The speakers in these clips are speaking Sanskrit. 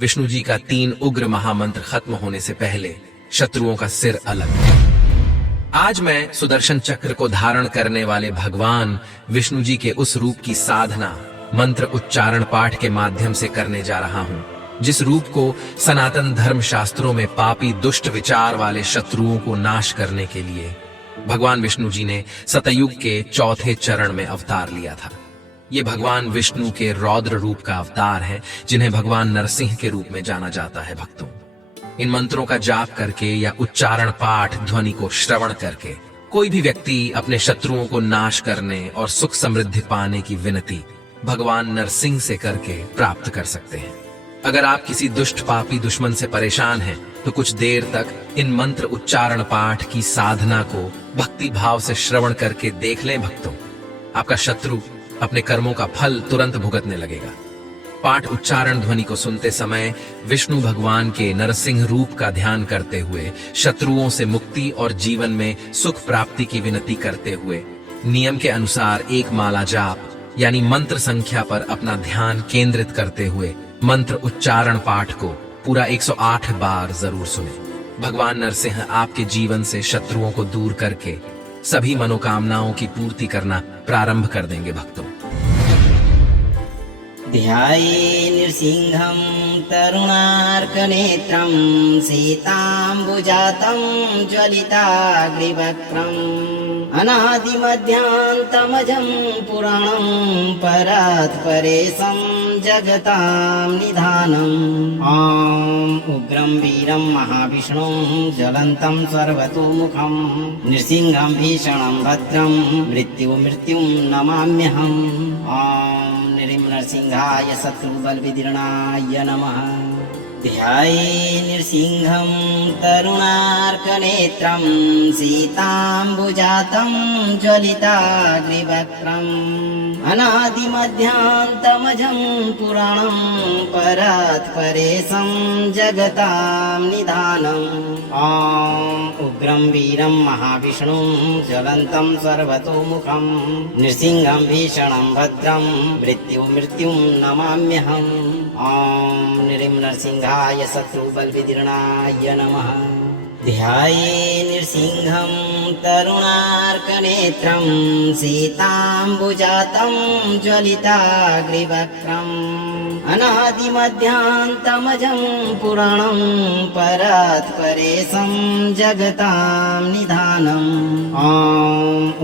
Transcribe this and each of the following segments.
विष्णु जी का 3 उग्र महामंत्र खत्म होने से पहले शत्रुओं का सिर अलग। आज मैं सुदर्शन चक्र को धारण करने वाले भगवान विष्णु जी के उस रूप की साधना मंत्र उच्चारण पाठ के माध्यम से करने जा रहा हूं, जिस रूप को सनातन धर्म शास्त्रों में पापी दुष्ट विचार वाले शत्रुओं को नाश करने के लिए भगवान विष्णु जी ने सतयुग के चौथे चरण में अवतार लिया था। ये भगवान विष्णु के रौद्र रूप का अवतार है, जिन्हें भगवान नरसिंह के रूप में जाना जाता है। भक्तों, इन मंत्रों का जाप करके या उच्चारण पाठ ध्वनि को श्रवण करके कोई भी व्यक्ति अपने शत्रुओं को नाश करने और सुख समृद्धि पाने की विनती भगवान नरसिंह से करके प्राप्त कर सकते हैं। अगर आप किसी दुष्ट पापी दुश्मन से परेशान हैं, तो कुछ देर तक इन मंत्र उच्चारण पाठ की साधना को भक्ति भाव से श्रवण करके देख लें। भक्तों, आपका शत्रु अपने कर्मों का फल तुरंत भुगतने लगेगा। पाठ उच्चारण ध्वनि को सुनते समय विष्णु भगवान के नरसिंह रूप का ध्यान करते हुए शत्रुओं से मुक्ति और जीवन में सुख प्राप्ति की विनती करते हुए नियम के अनुसार एक माला जाप यानी मंत्र संख्या पर अपना ध्यान केंद्रित करते हुए मंत्र उच्चारण पाठ को पूरा 108 बार जरूर सुने। भगवान नरसिंह आपके जीवन से शत्रुओं को दूर करके सभी मनोकामनाओं की पूर्ति करना प्रारंभ कर देंगे। भक्तों, ध्याये नृसिंहं तरुणार्कनेत्रं सीताम्बुजातं ज्वलिताग्निवक्त्रम् अनादिमध्यान्तमजं पुराणं परात् परेशं जगतां निधानम्। ॐ उग्रं वीरं महाविष्णुं ज्वलन्तं सर्वतोमुखं नृसिंहं भीषणं भद्रं मृत्युं नमाम्यहम्। ॐ नृसिंहाय शत्रुबलविदीर्णाय नमः। ध्याये नृसिंहं तरुणार्कनेत्रं सीताम्बुजातं ज्वलिताग्निवक्त्रम् अनादिमध्यान्तमजं पुराणं परात् परेशं जगतां निधानम्। ॐ उग्रं वीरं महाविष्णुं ज्वलन्तं सर्वतोमुखं नृसिंहं भीषणं भद्रं मृत्युं नमाम्यहम्। ॐ नृसिंहाय शत्रुबलविदीर्णाय नमः। ध्याये नृसिंहं तरुणार्कनेत्रं सीताम्बुजातं ज्वलिताग्निवक्त्रम् अनादिमध्यान्तमजं पुराणं परात् परेशं जगतां निधानम्। ॐ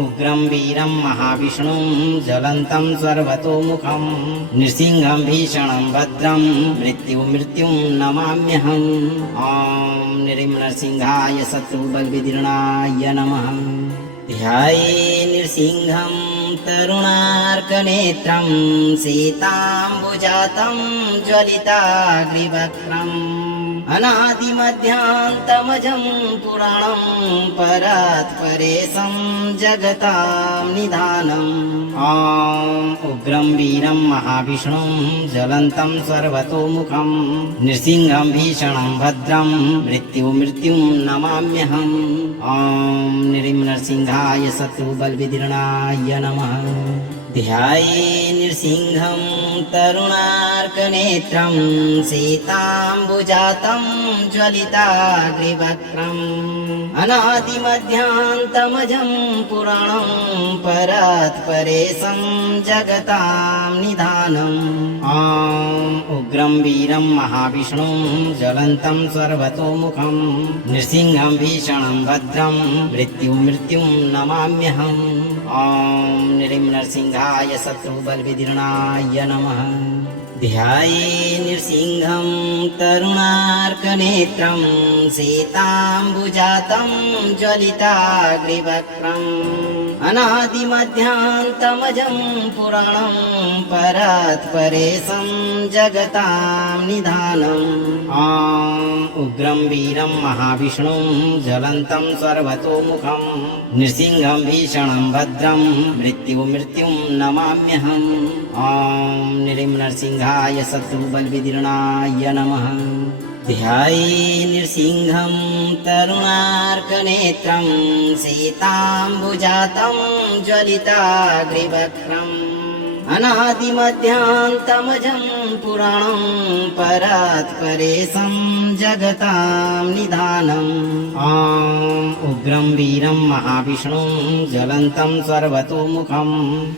उग्रं वीरं महाविष्णुं ज्वलन्तं सर्वतोमुखं नृसिंहं भीषणं भद्रं मृत्युं नमाम्यहम्। ॐ नृसिंहाय शत्रुबलविदीर्णाय नमः। ध्याये नृसिंहं तरुणार्कनेत्रं सीताम्बुजातं ज्वलिताग्निवक्त्रम् अनादिमध्यान्तमजं पुराणं परात् परेशं जगतां निधानम्। ॐ उग्रं वीरं महाविष्णुं ज्वलन्तं सर्वतोमुखं नृसिंहं भीषणं भद्रं मृत्युं नमाम्यहम्। ॐ नृसिंहाय शत्रुबलविदीर्णाय नमः। ध्याये नृसिंहं तरुणार्कनेत्रं सीताम्बुजातं ज्वलिताग्निवक्त्रम् अनादिमध्यान्तमजं पुराणं परात् परेशं जगतां निधानम्। ॐ उग्रं वीरं महाविष्णुं ज्वलन्तं सर्वतोमुखं नृसिंहं भीषणं भद्रं मृत्युं नमाम्यहम्। ॐ नृसिंहाय शत्रुबलविदीर्णाय नमः। ध्याये नृसिंहं तरुणार्कनेत्रं सीताम्बुजातं ज्वलिताग्निवक्त्रम् अनादिमध्यान्तमजं पुराणं परात् परेशं जगतां निधानम्। ॐ उग्रं वीरं महाविष्णुं ज्वलन्तं सर्वतोमुखं नृसिंहं भीषणं भद्रं मृत्युं नमाम्यहम्। ॐ नृसिंहाय शत्रुबलविदीर्णाय नमः। ध्याये नृसिंहं तरुणार्कनेत्रं सीताम्बुजातं ज्वलिताग्निवक्त्रम् अनादिमध्यान्तमजं पुराणं परात् परेशं जगतां निधानम् उग्रं वीरं महाविष्णुं ज्वलन्तं सर्वतोमुखं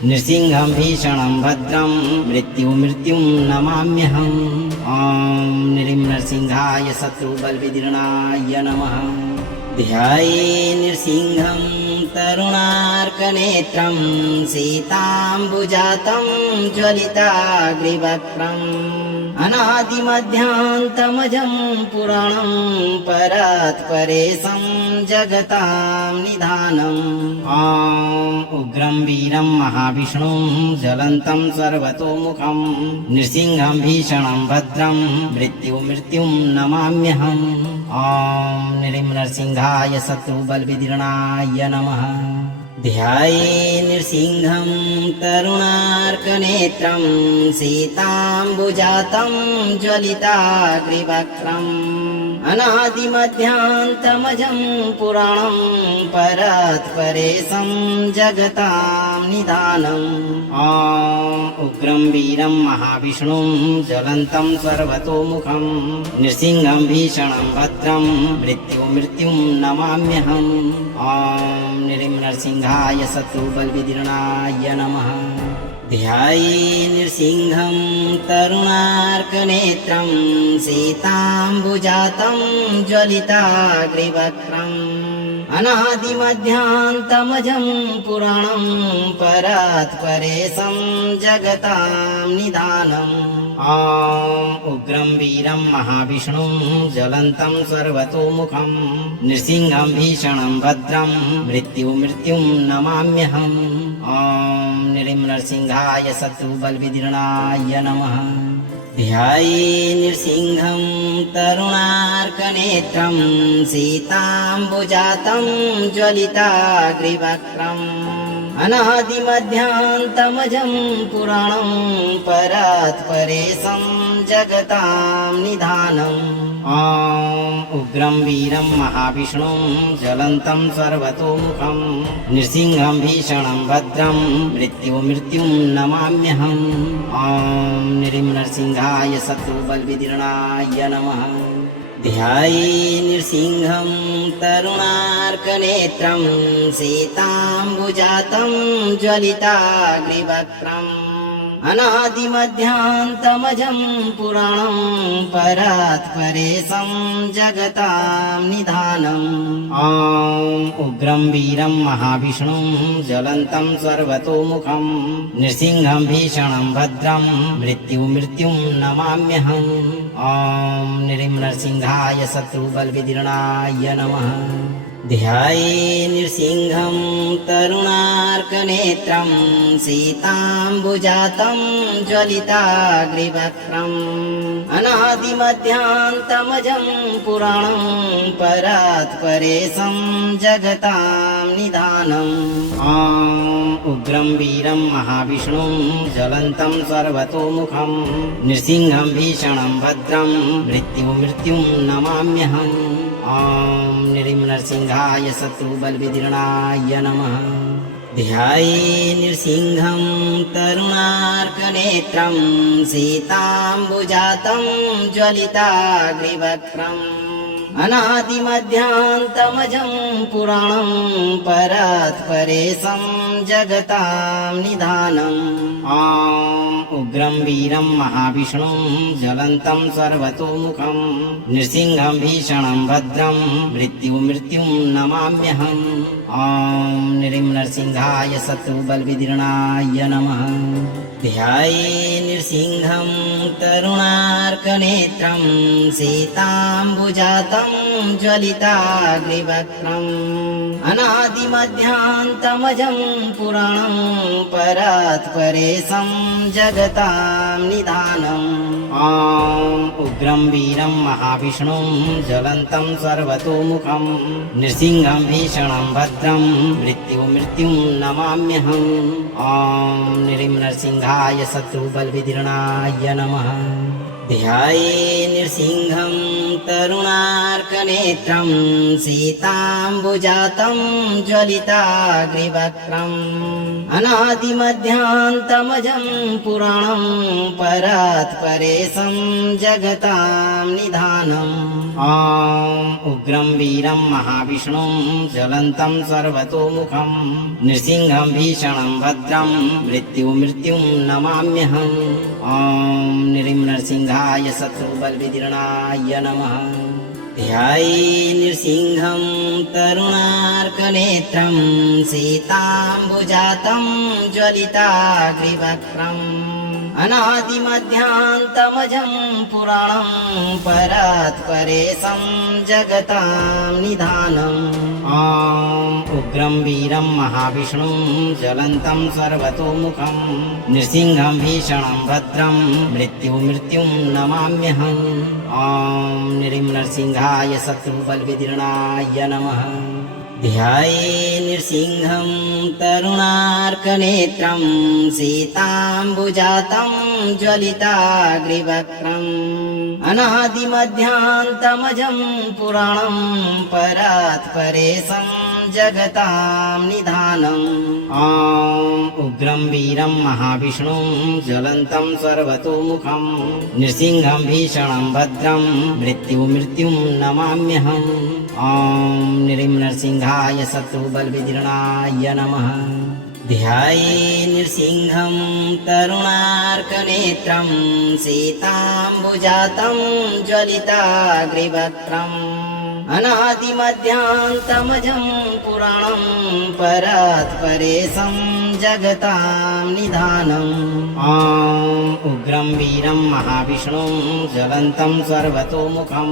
नृसिंहं भीषणं भद्रं मृत्युं नमाम्यहम् नृसिंहाय शत्रुबलविदीर्णाय नमः। ध्याये नृसिंहं तरुणार्कनेत्रं सीताम्बुजातं ज्वलिताग्रिवक्त्रम् अनादिमध्यान्तमजं पुराणं परात् परेशं जगतां निधानम् उग्रं वीरं महाविष्णुं ज्वलन्तं सर्वतोमुखं नृसिंहं भीषणं भद्रं मृत्युं नमाम्यहम् नृसिंहाय शत्रुबलविदीर्णाय नमः। ध्याये नृसिंहं तरुणार्कनेत्रं सीताम्बुजातं ज्वलिताग्रिवक्त्रम् अनादिमध्यान्तमजं पुराणं परात् परेशं जगतां निधानम् उग्रं वीरं महाविष्णुं ज्वलन्तं सर्वतोमुखं नृसिंहं भीषणं भद्रं मृत्युं नमाम्यहम् नृसिंहाय शत्रुबलविदीर्णाय नमः। ध्याये नृसिंहं तरुणार्कनेत्रं सीताम्बुजातं ज्वलिताग्रिवक्त्रम् अनादिमध्यान्तमजं पुराणं परात् परेशं जगतां निधानम् उग्रं वीरं महाविष्णुं ज्वलन्तं सर्वतोमुखं नृसिंहं भीषणं भद्रं मृत्युं नमाम्यहम् नृसिंहाय शत्रुबलविदीर्णाय नमः। ध्याये नृसिंहं तरुणार्कनेत्रं सीताम्बुजातं ज्वलिताग्रिवक्त्रम् अनादिमध्यान्तमजं पुराणं परात् परेशं जगतां निधानम् उग्रं वीरं महाविष्णुं ज्वलन्तं सर्वतोमुखं नृसिंहं भीषणं भद्रं मृत्युं नमाम्यहम् नृसिंहाय शत्रुबलविदीर्णाय नमः। ध्याये नृसिंहं तरुणार्कनेत्रं सीताम्बुजातं ज्वलिताग्रिवक्त्रम् अनादिमध्यान्तमजं पुराणं परात् परेशं जगतां निधानम् उग्रं वीरं महाविष्णुं ज्वलन्तं सर्वतोमुखं नृसिंहं भीषणं भद्रं मृत्युं नमाम्यहम् नृसिंहाय शत्रुबलविदीर्णाय नमः। ध्याये नृसिंहं तरुणार्कनेत्रं सीताम्बुजातं ज्वलिताग्रिवक्त्रम् अनादिमध्यान्तमजं पुराणं परात् परेशं जगतां निधानम् उग्रं वीरं महाविष्णुं ज्वलन्तं सर्वतोमुखं नृसिंहं भीषणं भद्रं मृत्युं नमाम्यहम् नृसिंहाय शत्रुबलविदीर्णाय नमः। ध्याये नृसिंहं तरुणार्कनेत्रं सीताम्बुजातं ज्वलिताग्रिवक्त्रम् अनादिमध्यान्तमजं पुराणं परात् परेशं जगतां निधानम् उग्रं वीरं महाविष्णुं ज्वलन्तं सर्वतोमुखं नृसिंहं भीषणं भद्रं मृत्युं नमाम्यहम् नृसिंहाय शत्रुबलविदीर्णाय नमः। ध्याये नृसिंहं तरुणार्कनेत्रं सीताम्बुजातं ज्वलिताग्रिवक्त्रम् अनादिमध्यान्तमजं पुराणं परात् परेशं जगतां निधानम् उग्रं वीरं महाविष्णुं ज्वलन्तं सर्वतोमुखं नृसिंहं भीषणं भद्रं मृत्युं नमाम्यहम् नृसिंहाय शत्रुबलविदीर्णाय नमः। ध्याये नृसिंहं तरुणार्कनेत्रं सीताम्बुजातं ज्वलिताग्निवक्त्रम् अनादिमध्यान्तमजं पुराणं परात् परेशं जगतां निधानम् उग्रं वीरं महाविष्णुं ज्वलन्तं सर्वतोमुखं नृसिंहं भीषणं भद्रं मृत्युं नमाम्यहम् नृं नरसिंहाय शत्रुबलविदीर्णाय नमः। ध्याये नृसिंहं तरुणार्कनेत्रं सीताम्बुजातं ज्वलिताग्निवक्त्रम् अनादिमध्यान्तमजं पुराणं परात् परेशं जगतां निधानम् उग्रं वीरं महाविष्णुं ज्वलन्तं सर्वतोमुखं नृसिंहं भीषणं भद्रं मृत्युं नमाम्यहम् नृं नरसिंहाय शत्रुबलविदीर्णाय नमः। ध्याये नृसिंहं तरुणार्कनेत्रं सीताम्बुजातं ज्वलिताग्निवक्त्रम् अनादिमध्यान्तमजं पुराणं परात् परेशं जगतां निधानम् उग्रं वीरं महाविष्णुं ज्वलन्तं सर्वतोमुखं नृसिंहं भीषणं भद्रं मृत्युं नमाम्यहम् नृं नरसिंहाय शत्रुबलविदीर्णाय नमः। ध्याये नृसिंहं तरुणार्कनेत्रं सीताम्बुजातं ज्वलिताग्निवक्त्रम् अनादिमध्यान्तमजं पुराणं परात् परेशं जगतां निधानम् उग्रं वीरं महाविष्णुं ज्वलन्तं सर्वतोमुखं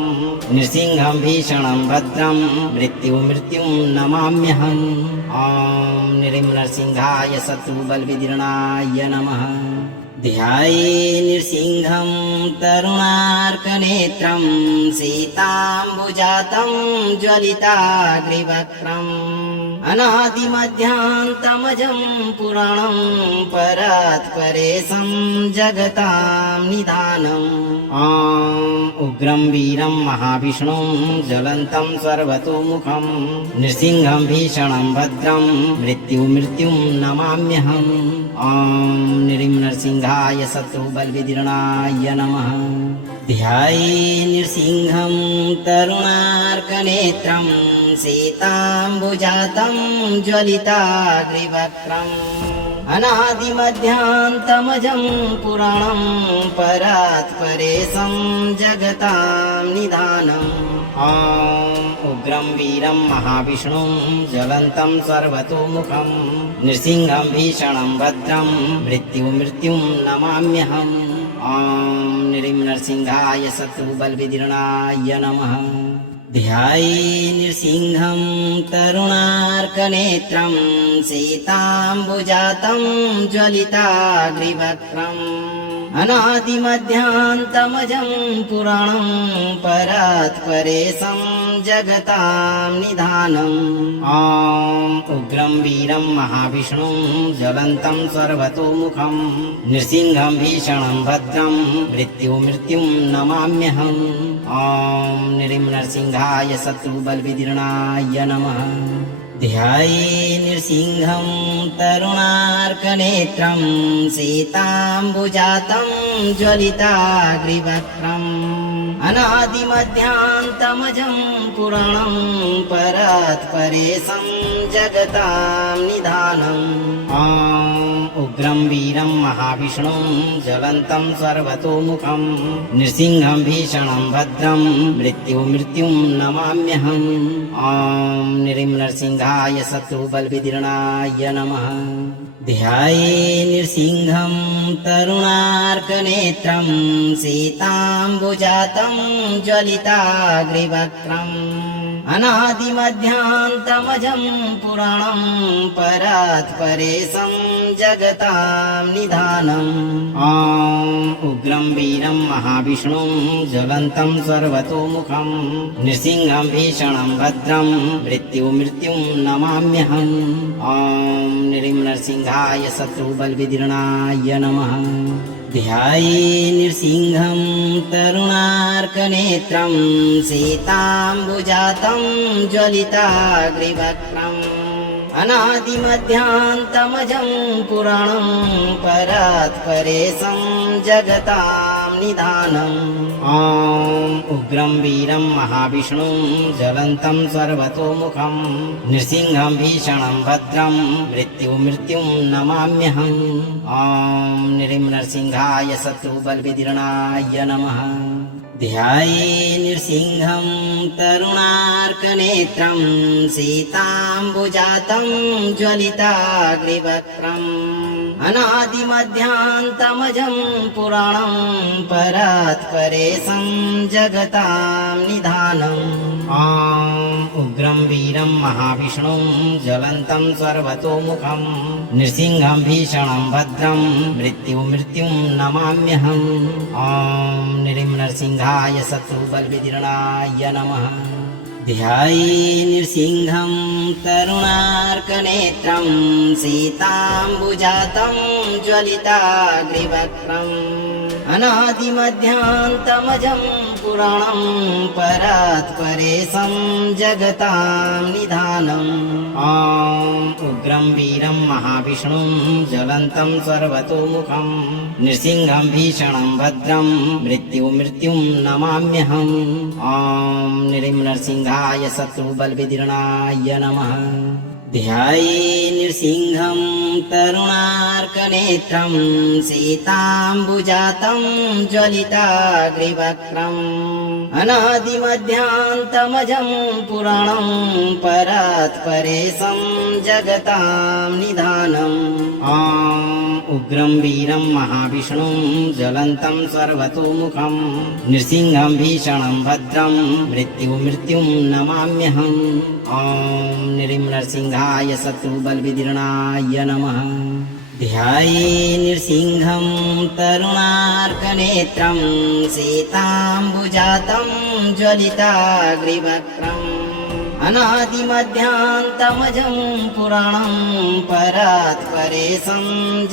नृसिंहं भीषणं भद्रं मृत्युं नमाम्यहम् नृं नरसिंहाय शत्रुबलविदीर्णाय नमः। ध्याये नृसिंहं तरुणार्कनेत्रं सीताम्बुजातं ज्वलिताग्निवक्त्रम् अनादिमध्यान्तमजं पुराणं परात् परेशं जगतां निधानम् उग्रं वीरं महाविष्णुं ज्वलन्तं सर्वतोमुखं नृसिंहं भीषणं भद्रं मृत्युं नमाम्यहम् नृं नरसिंहाय शत्रुबलविदीर्णाय नमः। ध्याये नृसिंहं तरुणार्कनेत्रं सीताम्बुजातं ज्वलिताग्निवक्त्रम् अनादिमध्यान्तमजं पुराणं परात् परेशं जगतां निधानम् उग्रं वीरं महाविष्णुं ज्वलन्तं सर्वतोमुखं नृसिंहं भीषणं भद्रं मृत्युं नमाम्यहम् नृं नरसिंहाय शत्रुबलविदीर्णाय नमः। ध्याये नृसिंहं तरुणार्कनेत्रं सीताम्बुजातं ज्वलिताग्निवक्त्रम् अनादिमध्यान्तमजं पुराणं परात् परेशं जगतां निधानम् उग्रं वीरं महाविष्णुं ज्वलन्तं सर्वतोमुखं नृसिंहं भीषणं भद्रं मृत्युं नमाम्यहम् नृं नरसिंहाय शत्रुबलविदीर्णाय नमः। ध्याये नृसिंहं तरुणार्कनेत्रं सीताम्बुजातं ज्वलिताग्निवक्त्रम् अनादिमध्यान्तमजं पुराणं परात् परेशं जगतां निधानम् उग्रं वीरं महाविष्णुं ज्वलन्तं सर्वतोमुखं नृसिंहं भीषणं भद्रं मृत्युं नमाम्यहम् नृं नरसिंहाय शत्रुबलविदीर्णाय नमः। ध्याये नृसिंहं तरुणार्कनेत्रं सीताम्बुजातं ज्वलिताग्निवक्त्रम् अनादिमध्यान्तमजं पुराणं परात् परेशं जगतां निधानम् उग्रं वीरं महाविष्णुं ज्वलन्तं सर्वतोमुखं नृसिंहं भीषणं भद्रं मृत्युं नमाम्यहम् नृं नरसिंहाय शत्रुबलविदीर्णाय नमः। ध्याये नृसिंहं तरुणार्कनेत्रं सीताम्बुजातं ज्वलिताग्रिवक्त्रम् अनादिमध्यान्तमजं पुराणं परात्परेशं जगतां निधानम् ॐ उग्रं वीरं महाविष्णुं ज्वलन्तं सर्वतोमुखं नृसिंहं भीषणं भद्रं मृत्युं नमाम्यहम् ॐ नृसिंहाय शत्रुबलविदीर्णाय नमः। ध्याये नृसिंहं तरुणार्कनेत्रं सीताम्बुजातं ज्वलिताग्रिवक्त्रम् अनादिमध्यान्तमजं पुराणं परात्परेशं जगतां निधानम् ॐ उग्रं वीरं महाविष्णुं ज्वलन्तं सर्वतोमुखं नृसिंहं भीषणं भद्रं मृत्युं नमाम्यहम् ॐ नृसिंहाय शत्रुबलविदीर्णाय नमः। ध्याये नृसिंहं तरुणार्कनेत्रं सीताम्बुजातं ज्वलिताग्रिवक्त्रम् अनादिमध्यान्तमजं पुराणं परात्परेशं जगतां निधानम् ॐ उग्रं वीरं महाविष्णुं ज्वलन्तं सर्वतोमुखं नृसिंहं भीषणं भद्रं मृत्युं नमाम्यहम् ॐ नृसिंहाय शत्रुबलविदीर्णाय नमः। ध्याये नृसिंहं तरुणार्कनेत्रं सीताम्बुजातं ज्वलिताग्रिवक्त्रम् अनादिमध्यान्तमजं पुराणं परात्परेशं जगतां निधानम् ॐ उग्रं वीरं महाविष्णुं ज्वलन्तं सर्वतोमुखं नृसिंहं भीषणं भद्रं मृत्युं नमाम्यहम् ॐ नृसिंहाय शत्रुबलविदीर्णाय नमः। ध्याये नृसिंहं तरुणार्कनेत्रं सीताम्बुजातं ज्वलिताग्रिवक्त्रम् अनादिमध्यान्तमजं पुराणं परात्परेशं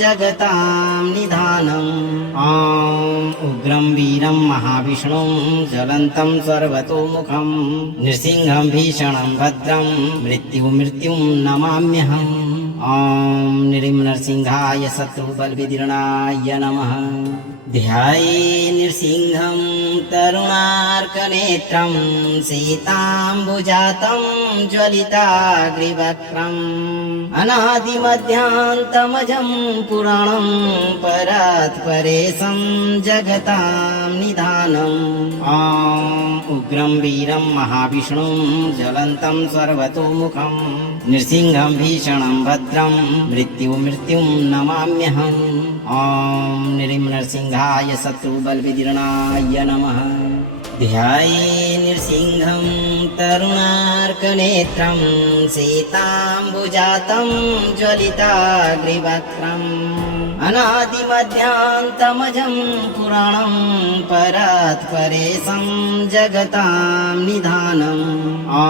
जगतां निधानम् ॐ उग्रं वीरं महाविष्णुं ज्वलन्तं सर्वतोमुखं नृसिंहं भीषणं भद्रं मृत्युं नमाम्यहम् ॐ नृसिंहाय शत्रुबलविदीर्णाय नमः। ध्याये नृसिंहं तरुणार्कनेत्रं सीताम्बुजातं ज्वलिताग्रिवक्त्रम् अनादिमध्यान्तमजं पुराणं परात्परेशं जगतां निधानम् ॐ उग्रं वीरं महाविष्णुं ज्वलन्तं सर्वतोमुखं नृसिंहं भीषणं भद्रं मृत्युं नमाम्यहम् ॐ नृसिंहाय शत्रुबलविदीर्णाय नमः। ध्याये नृसिंहं तरुणार्कनेत्रं सीताम्बुजातं ज्वलिताग्रिवक्त्रम् अनादिमध्यान्तमजं पुराणं परात्परेशं जगतां निधानम् ॐ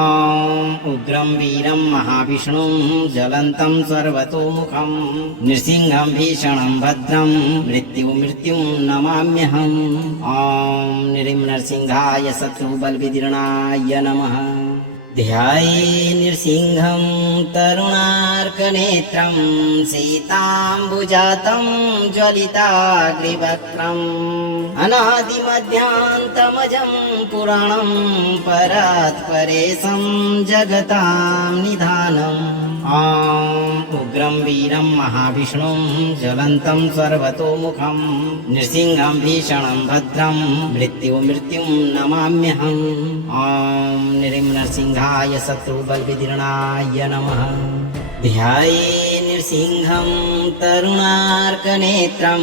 उग्रं वीरं महाविष्णुं ज्वलन्तं सर्वतोमुखं नृसिंहं भीषणं भद्रं मृत्युं नमाम्यहम् ॐ नृसिंहाय शत्रुबलविदीर्णाय नमः। ध्याये नृसिंहं तरुणार्कनेत्रं सीताम्बुजातं ज्वलिताग्रिवक्त्रम् अनादिमध्यान्तमजं पुराणं परात्परेशं जगतां निधानम् ॐ उग्रं वीरं महाविष्णुं ज्वलन्तं सर्वतोमुखं नृसिंहं भीषणं भद्रं मृत्युं नमाम्यहम् ॐ नृसिंहाय शत्रुबलविदीर्णाय नमः। ध्याये नृसिंहं तरुणार्कनेत्रं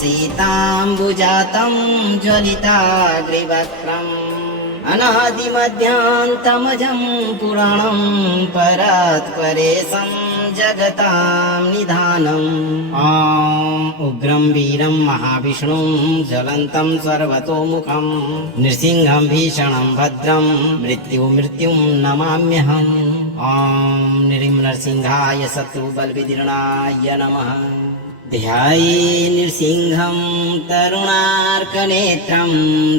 सीताम्बुजातं ज्वलिताग्रिवक्त्रम् अनादिमध्यान्तमजं पुराणं परात्परेशं जगतां निधानम् ॐ उग्रं वीरं महाविष्णुं ज्वलन्तं सर्वतोमुखं नृसिंहं भीषणं भद्रं मृत्युं नमाम्यहम् ॐ नृसिंहाय शत्रुबलविदीर्णाय नमः। ध्याये नृसिंहं तरुणार्कनेत्रं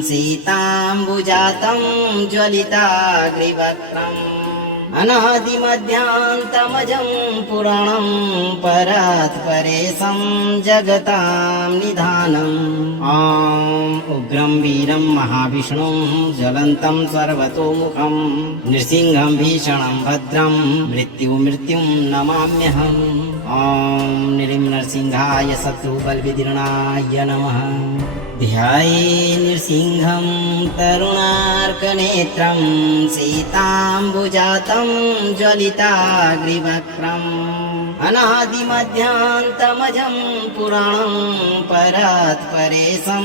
सीताम्बुजातं ज्वलिताग्निवक्त्रम् अनादिमध्यान्तमजं पुराणं परात् परेशं जगतां निधानम् उग्रं वीरं महाविष्णुं ज्वलन्तं सर्वतोमुखं नृसिंहं भीषणं भद्रं मृत्युं नमाम्यहम् नृं नरसिंहाय शत्रुबलविदीर्णाय नमः। ध्याये नृसिंहं तरुणार्कनेत्रं सीताम्बुजातं ज्वलिताग्निवक्त्रम् अनादिमध्यान्तमजं पुराणं परात् परेशं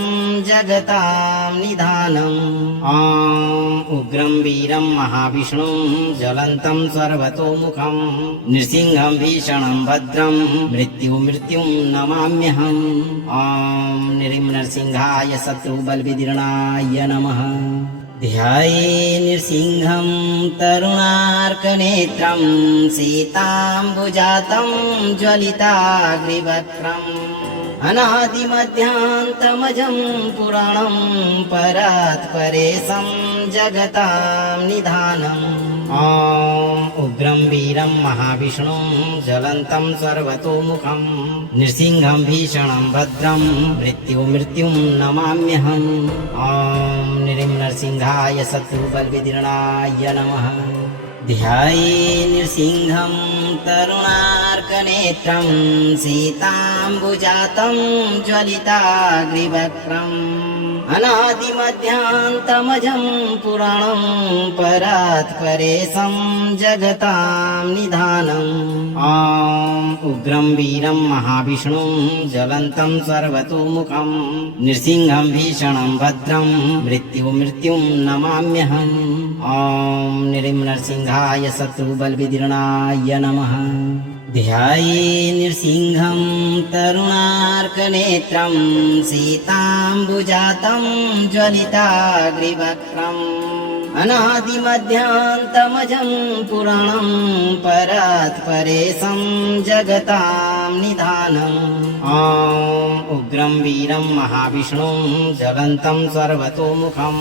जगतां निधानम् उग्रं वीरं महाविष्णुं ज्वलन्तं सर्वतोमुखं नृसिंहं भीषणं भद्रं मृत्युं नमाम्यहम् नृं नरसिंहाय शत्रुबलविदीर्णाय नमः। ध्याये नृसिंहं तरुणार्कनेत्रं सीताम्बुजातं ज्वलिताग्निवक्त्रम् अनादिमध्यान्तमजं पुराणं परात् परेशं जगतां निधानम् उग्रं वीरं महाविष्णुं ज्वलन्तं सर्वतोमुखं नृसिंहं भीषणं भद्रं मृत्युं नमाम्यहम् नृं नरसिंहाय शत्रुबलविदीर्णाय नमः। ध्याये नृसिंहं तरुणार्कनेत्रं सीताम्बुजातं ज्वलिताग्निवक्त्रम् अनादिमध्यान्तमजं पुराणं परात् परेशं जगतां निधानम् उग्रं वीरं महाविष्णुं ज्वलन्तं सर्वतोमुखं नृसिंहं भीषणं भद्रं मृत्युं नमाम्यहम् नृं नरसिंहाय शत्रुबलविदीर्णाय नमः। ध्याये नृसिंहं तरुणार्कनेत्रं सीताम्बुजातं ज्वलिताग्निवक्त्रम् अनादिमध्यान्तमजं पुराणं परात् परेशं जगतां निधानम् उग्रं वीरं महाविष्णुं ज्वलन्तं सर्वतोमुखं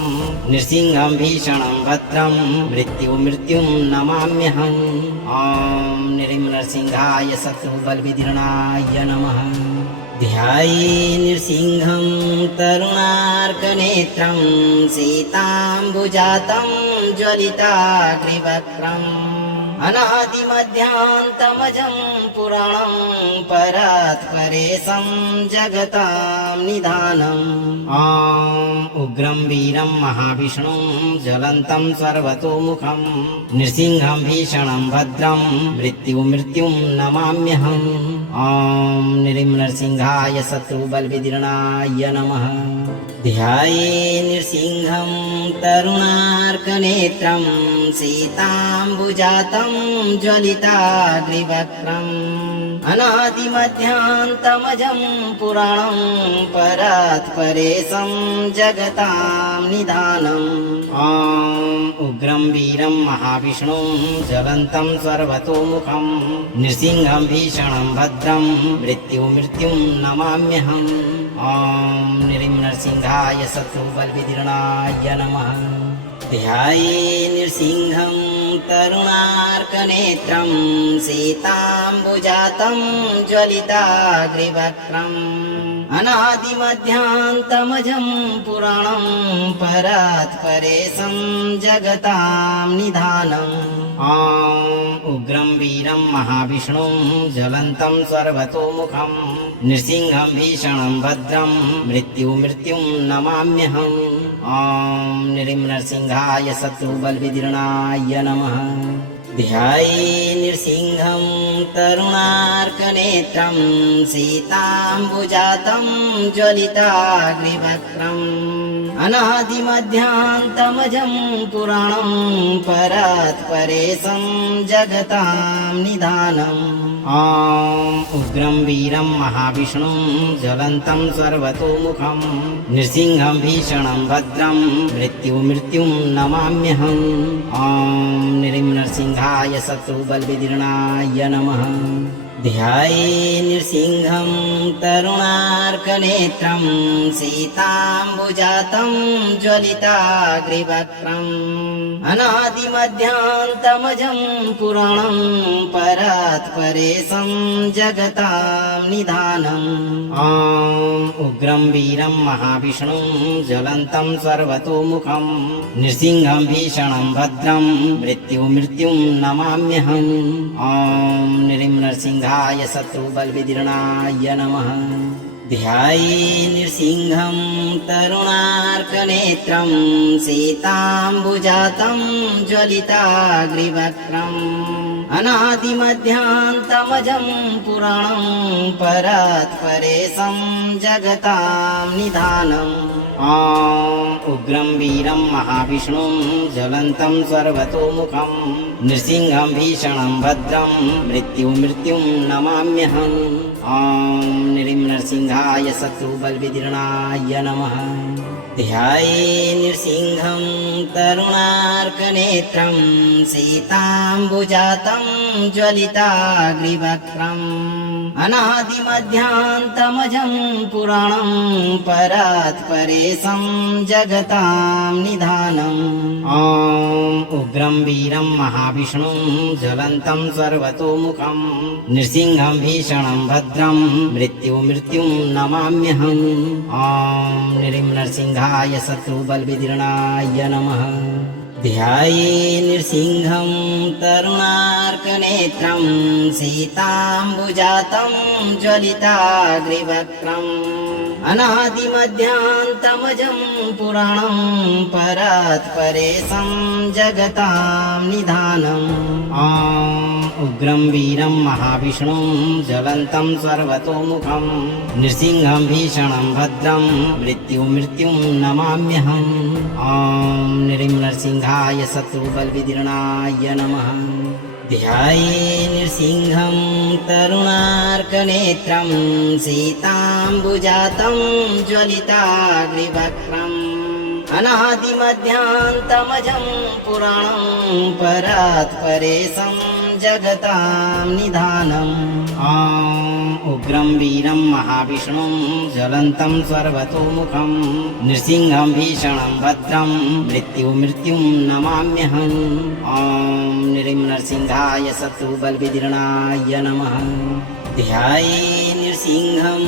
नृसिंहं भीषणं भद्रं मृत्युं नमाम्यहम् नृं नरसिंहाय शत्रुबलविदीर्णाय नमः। ध्याये नृसिंहं तरुणार्कनेत्रं सीताम्बुजातं ज्वलिताग्निवक्त्रम् अनादिमध्यान्तमजं पुराणं परात् परेशं जगतां निधानम् उग्रं वीरं महाविष्णुं ज्वलन्तं सर्वतोमुखं नृसिंहं भीषणं भद्रं मृत्युं नमाम्यहम् नृं नरसिंहाय शत्रुबलविदीर्णाय नमः। ध्याये नृसिंहं तरुणार्कनेत्रं सीताम्बुजातं ज्वलिताग्निवक्त्रम् अनादिमध्यान्तमजं पुराणं परात् परेशं जगतां निधानम् उग्रं वीरं महाविष्णुं ज्वलन्तं सर्वतोमुखं नृसिंहं भीषणं भद्रं मृत्युं नमाम्यहम् नृं नरसिंहाय शत्रुबलविदीर्णाय नमः। ध्याये नृसिंहं तरुणार्कनेत्रं सीताम्बुजातं ज्वलिताग्निवक्त्रम् अनादिमध्यान्तमजं पुराणं परात् परेशं जगतां निधानम् उग्रं वीरं महाविष्णुं ज्वलन्तं सर्वतोमुखं नृसिंहं भीषणं भद्रं मृत्युं नमाम्यहम् नृं नरसिंहाय शत्रुबलविदीर्णाय नमः। ध्याये नृसिंहं तरुणार्कनेत्रं सीताम्बुजातं ज्वलिताग्निवक्त्रम् अनादिमध्यान्तमजं पुराणं परात् परेशं जगतां निधानम् उग्रं वीरं महाविष्णुं ज्वलन्तं सर्वतोमुखं नृसिंहं भीषणं भद्रं मृत्युं नमाम्यहम् नृसिंहाय शत्रुबलविदीर्णाय नमः। ध्याये नृसिंहं तरुणार्कनेत्रं सीताम्बुजातं ज्वलिताग्रिवक्त्रम् अनादिमध्यान्तमजं पुराणं परात् परेशं जगतां निधानम् उग्रं वीरं महाविष्णुं ज्वलन्तं सर्वतोमुखं नृसिंहं भीषणं भद्रं मृत्युं नमाम्यहम् नृसिंहाय शत्रुबलविदीर्णाय नमः। ध्याये नृसिंहं तरुणार्कनेत्रं सीताम्बुजातं ज्वलिताग्रिवक्त्रम् अनादिमध्यान्तमजं पुराणं परात् परेशं जगतां निधानम् उग्रं वीरं महाविष्णुं ज्वलन्तं सर्वतोमुखं नृसिंहं भीषणं भद्रं मृत्युं नमाम्यहम् नृसिंहाय शत्रुबलविदीर्णाय नमः। ध्याये नृसिंहं तरुणार्कनेत्रं सीताम्बुजातं ज्वलिताग्रिवक्त्रम् अनादिमध्यान्तमजं पुराणं परात् परेशं जगतां निधानम् उग्रं वीरं महाविष्णुं ज्वलन्तं सर्वतोमुखं नृसिंहं भीषणं भद्रं मृत्युं नमाम्यहम् नृसिंहाय शत्रुबलविदीर्णाय नमः। ध्याये नृसिंहं तरुणार्कनेत्रं सीताम्बुजातं ज्वलिताग्रिवक्त्रम् अनादिमध्यान्तमजं पुराणं परात् परेशं जगतां निधानम् उग्रं वीरं महाविष्णुं ज्वलन्तं सर्वतोमुखं नृसिंहं भीषणं भद्रं मृत्युं नमाम्यहम् नृसिंहाय शत्रुबलविदीर्णाय नमः। ध्याये नृसिंहं तरुणार्कनेत्रं सीताम्बुजातं ज्वलिताग्रिवक्त्रम् अनादिमध्यान्तमजं पुराणं परात् परेशं जगतां निधानम् उग्रं वीरं महाविष्णुं ज्वलन्तं सर्वतोमुखं नृसिंहं भीषणं भद्रं मृत्युं नमाम्यहम् नृसिंहाय शत्रुबलविदीर्णाय नमः। ध्याये नृसिंहं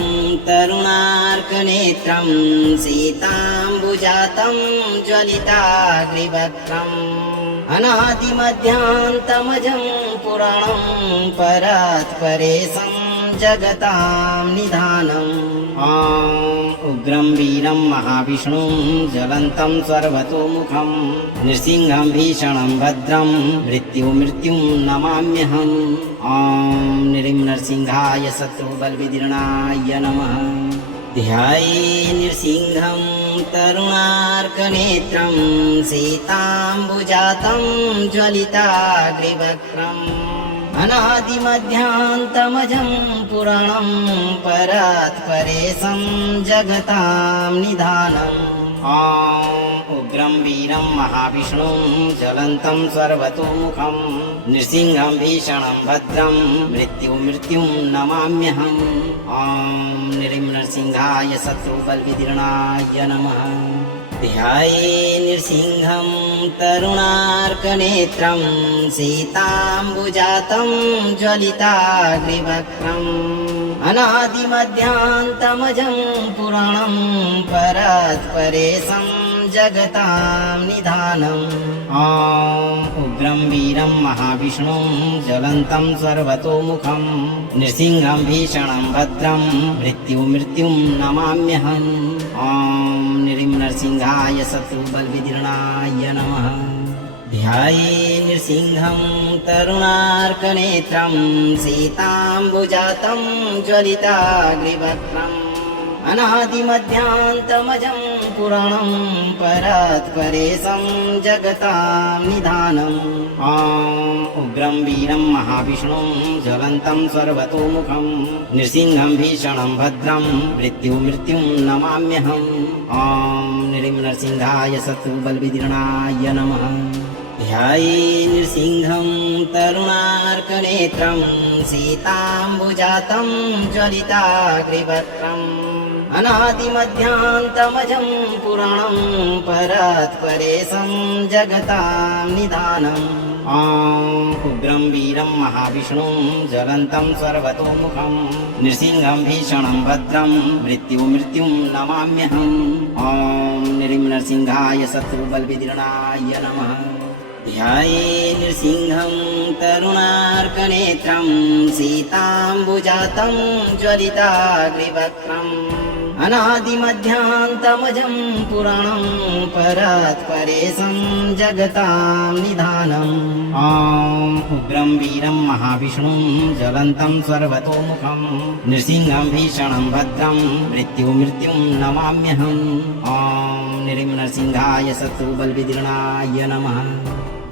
तरुणार्कनेत्रं सीताम्बुजातं ज्वलिताग्रिवक्त्रम् अनादिमध्यान्तमजं पुराणं परात् परेशं जगतां निधानम् उग्रं वीरं महाविष्णुं ज्वलन्तं सर्वतोमुखं नृसिंहं भीषणं भद्रं मृत्युं नमाम्यहम् नृसिंहाय शत्रुबलविदीर्णाय नमः। ध्याये नृसिंहं तरुणार्कनेत्रं सीताम्बुजातं ज्वलिताग्रिवक्त्रम् अनादिमध्यान्तमजं पुराणं परात् परेशं जगतां निधानम् उग्रं वीरं महाविष्णुं ज्वलन्तं सर्वतोमुखं नृसिंहं भीषणं भद्रं मृत्युं नमाम्यहम् नृसिंहाय शत्रुबलविदीर्णाय नमः। ध्याये नृसिंहं तरुणार्कनेत्रं सीताम्बुजातं ज्वलिताग्रिवक्त्रम् अनादिमध्यान्तमजं पुराणं परात् परेशं जगतां निधानम् उग्रं वीरं महाविष्णुं ज्वलन्तं सर्वतोमुखं नृसिंहं भीषणं भद्रं मृत्युं नमाम्यहम् नृसिंहाय शत्रुबलविदीर्णाय नमः। ध्याये नृसिंहं तरुणार्कनेत्रं सीताम्बुजातं ज्वलिताग्रिवक्त्रम् अनादिमध्यान्तमजं पुराणं परात्परेशं जगतां निधानम् उग्रं वीरं महाविष्णुं ज्वलन्तं सर्वतोमुखं नृसिंहं भीषणं भद्रं मृत्युं नमाम्यहम् नृं नरसिंहाय शत्रुबलविदीर्णाय नमः। ध्याये नृसिंहं तरुणार्कनेत्रं सीताम्बुजातं ज्वलिताग्निवक्त्रम् अनादिमध्यान्तमजं पुराणं परात्परेशं जगतां निधानम् उग्रं वीरं महाविष्णुं ज्वलन्तं सर्वतोमुखं नृसिंहं भीषणं भद्रं मृत्युं नमाम्यहम् नृं नरसिंहाय शत्रुबलविदीर्णाय नमः। ध्याये नृसिंहं तरुणार्कनेत्रं सीताम्बुजातं ज्वलिताग्निवक्त्रम् अनादिमध्यान्तमजं पुराणं परात्परेशं जगतां निधानम् उग्रं वीरं महाविष्णुं ज्वलन्तं सर्वतोमुखं नृसिंहं भीषणं भद्रं मृत्युं नमाम्यहम् नृं नरसिंहाय शत्रुबलविदीर्णाय नमः।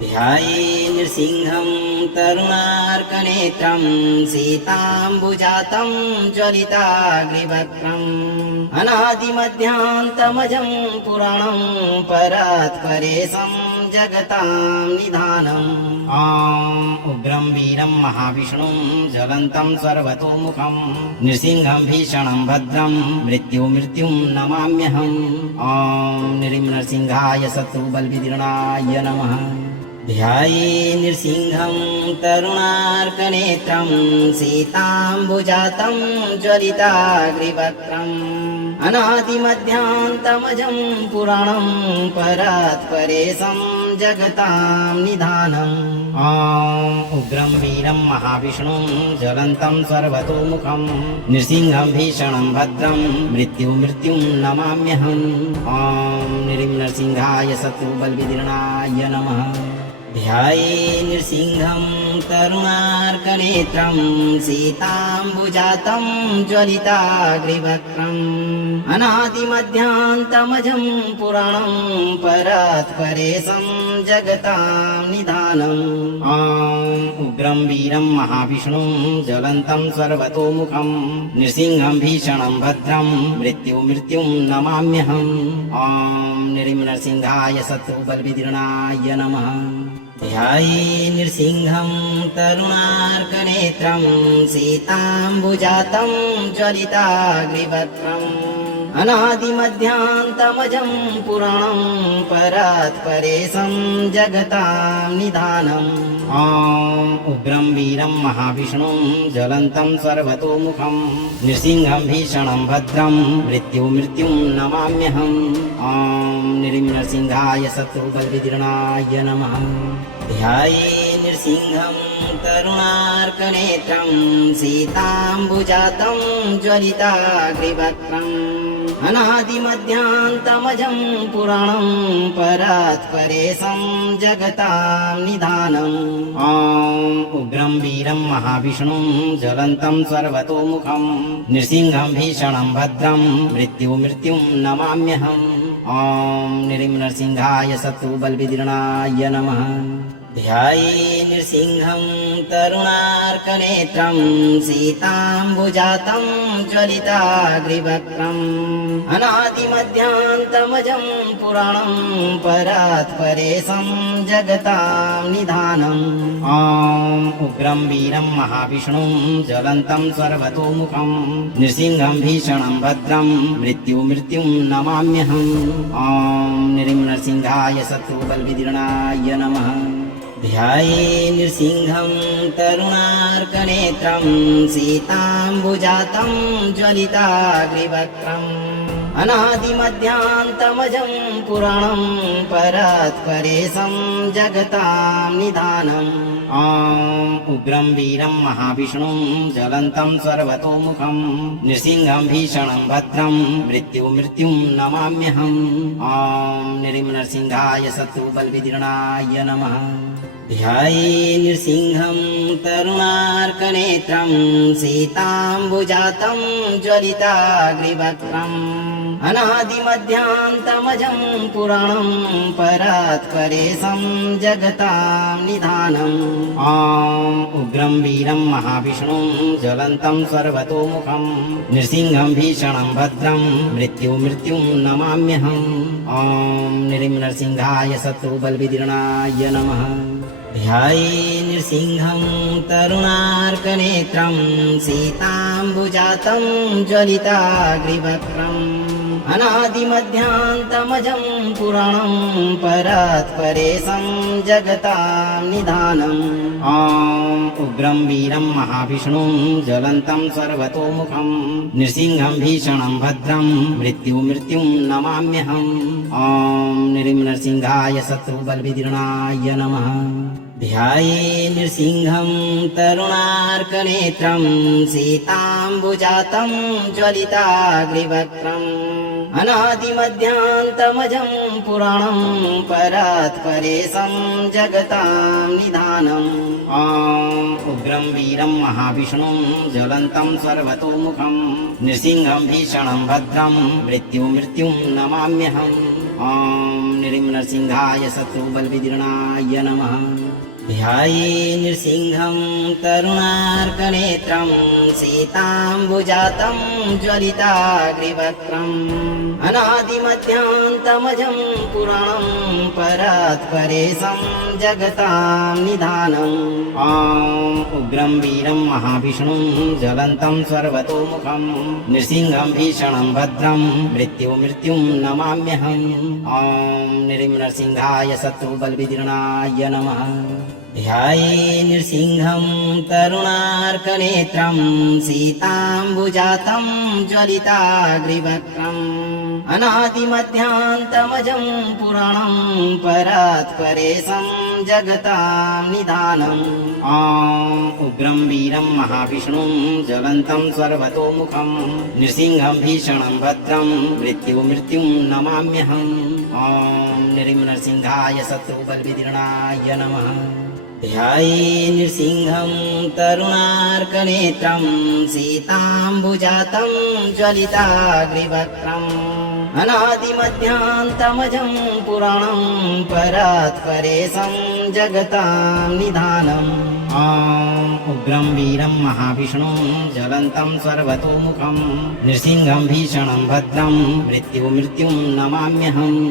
ध्याये नृसिंहं तरुणार्कनेत्रं सीताम्बुजातं ज्वलिताग्निवक्त्रम् अनादिमध्यान्तमजं पुराणं परात्परेशं जगतां निधानम् उग्रं वीरं महाविष्णुं ज्वलन्तं सर्वतोमुखं नृसिंहं भीषणं भद्रं मृत्युं नमाम्यहम् नृं नरसिंहाय शत्रुबलविदीर्णाय नमः। ध्याये नृसिंहं तरुणार्कनेत्रं सीताम्बुजातं ज्वलिताग्निवक्त्रम् अनादिमध्यान्तमजं पुराणं परात्परेशं जगतां निधानम् उग्रं वीरं महाविष्णुं ज्वलन्तं सर्वतोमुखं नृसिंहं भीषणं भद्रं मृत्युं नमाम्यहम् नृं नरसिंहाय शत्रुबलविदीर्णाय नमः। ध्याये नृसिंहं तरुणार्कनेत्रं सीताम्बुजातं ज्वलिताग्निवक्त्रम् अनादिमध्यान्तमजं पुराणं परात्परेशं जगतां निधानम् उग्रं वीरं महाविष्णुं ज्वलन्तं सर्वतोमुखं नृसिंहं भीषणं भद्रं मृत्युं नमाम्यहम् नृं नरसिंहाय शत्रुबलविदीर्णाय नमः। ध्याये नृसिंहं तरुणार्कनेत्रं सीताम्बुजातं ज्वलिताग्निवक्त्रम् अनादिमध्यान्तमजं पुराणं परात्परेशं जगतां निधानम् उग्रं वीरं महाविष्णुं ज्वलन्तं सर्वतोमुखं नृसिंहं भीषणं भद्रं मृत्युं नमाम्यहम् नृं नरसिंहाय शत्रुबलविदीर्णाय नमः। ध्याये नृसिंहं तरुणार्कनेत्रं सीताम्बुजातं ज्वलिताग्निवक्त्रम् अनादिमध्यान्तमजं पुराणं परात्परेशं जगतां निधानम् उग्रं वीरं महाविष्णुं ज्वलन्तं सर्वतोमुखं नृसिंहं भीषणं भद्रं मृत्युं नमाम्यहम् नृं नरसिंहाय शत्रुबलविदीर्णाय नमः। ध्याये नृसिंहं तरुणार्कनेत्रं सीताम्बुजातं ज्वलिताग्निवक्त्रम् अनादिमध्यान्तमजं पुराणं परात्परेशं जगतां निधानम् उग्रं वीरं महाविष्णुं ज्वलन्तं सर्वतोमुखं नृसिंहं भीषणं भद्रं मृत्युं नमाम्यहम् नृं नरसिंहाय शत्रुबलविदीर्णाय नमः। ध्याये नृसिंहं तरुणार्कनेत्रं सीताम्बुजातं ज्वलिताग्निवक्त्रम् अनादिमध्यान्तमजं पुराणं परात्परेशं जगतां निधानम् उग्रं वीरं महाविष्णुं ज्वलन्तं सर्वतोमुखं नृसिंहं भीषणं भद्रं मृत्युं नमाम्यहम् नृसिंहाय शत्रुबलविदीर्णाय नमः। ध्याये नृसिंहं तरुणार्कनेत्रं सीताम्बुजातं ज्वलिताग्निवक्त्रम् अनादिमध्यान्तमजं पुराणं परात्परेशं जगतां निधानम् उग्रं वीरं महाविष्णुं ज्वलन्तं सर्वतोमुखं नृसिंहं भीषणं भद्रं मृत्युं नमाम्यहम् नृसिंहाय शत्रुबलविदीर्णाय नमः। ध्याये नृसिंहं तरुणार्कनेत्रं सीताम्बुजातं ज्वलिताग्निवक्त्रम् अनादिमध्यान्तमजं पुराणं परात्परेशं जगतां निधानम् उग्रं वीरं महाविष्णुं ज्वलन्तं सर्वतोमुखं नृसिंहं भीषणं भद्रं मृत्युं नमाम्यहम् नृसिंहाय शत्रुबलविदीर्णाय नमः। ध्याये नृसिंहं तरुणार्कनेत्रं सीताम्बुजातं ज्वलिताग्निवक्त्रम् अनादिमध्यान्तमजं पुराणं परात्परेशं जगतां निधानम् उग्रं वीरं महाविष्णुं ज्वलन्तं सर्वतोमुखं नृसिंहं भीषणं भद्रं मृत्युं नमाम्यहम् नृसिंहाय शत्रुबलविदीर्णाय नमः। ध्याये नृसिंहं तरुणार्कनेत्रं सीताम्बुजातं ज्वलिताग्निवक्त्रम् अनादिमध्यान्तमजं पुराणं परात्परेशं जगतां निधानम् उग्रं वीरं महाविष्णुं ज्वलन्तं सर्वतोमुखं नृसिंहं भीषणं भद्रं मृत्युं नमाम्यहम् नृसिंहाय शत्रुबलविदीर्णाय नमः। ध्याये नृसिंहं तरुणार्कनेत्रं सीताम्बुजातं ज्वलिताग्निवक्त्रम् अनादिमध्यान्तमजं पुराणं परात्परेशं जगतां निधानम् उग्रं वीरं महाविष्णुं ज्वलन्तं सर्वतोमुखं नृसिंहं भीषणं भद्रं मृत्युं नमाम्यहम् नृसिंहाय शत्रुबलविदीर्णाय नमः। ध्याये नृसिंहं तरुणार्कनेत्रं सीताम्बुजातं ज्वलिताग्निवक्त्रम् अनादिमध्यान्तमजं पुराणं परात्परेशं जगतां निधानम् उग्रं वीरं महाविष्णुं ज्वलन्तं सर्वतोमुखं नृसिंहं भीषणं भद्रं मृत्युं नमाम्यहम्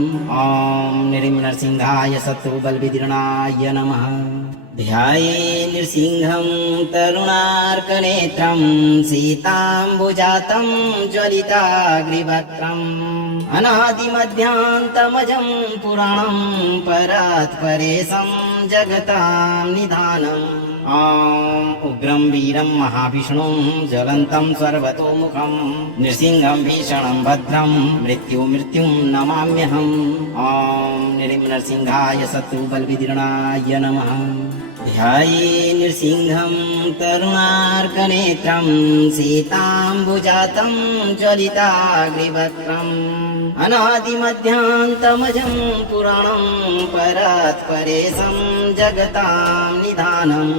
नृसिंहाय शत्रुबलविदीर्णाय नमः। ध्याये नृसिंहं तरुणार्कनेत्रं सीताम्बुजातं ज्वलिताग्निवक्त्रम् अनादिमध्यान्तमजं पुराणं परात्परेशं जगतां निधानम् उग्रं वीरं महाविष्णुं ज्वलन्तं सर्वतोमुखं नृसिंहं भीषणं भद्रं मृत्युं नमाम्यहम् नृसिंहाय शत्रुबलविदीर्णाय नमः। ध्याये नृसिंहं तरुणार्कनेत्रं सीताम्बुजातं ज्वलिताग्निवक्त्रम् अनादिमध्यान्तमजं पुराणं परात्परेशं जगतां निधानम्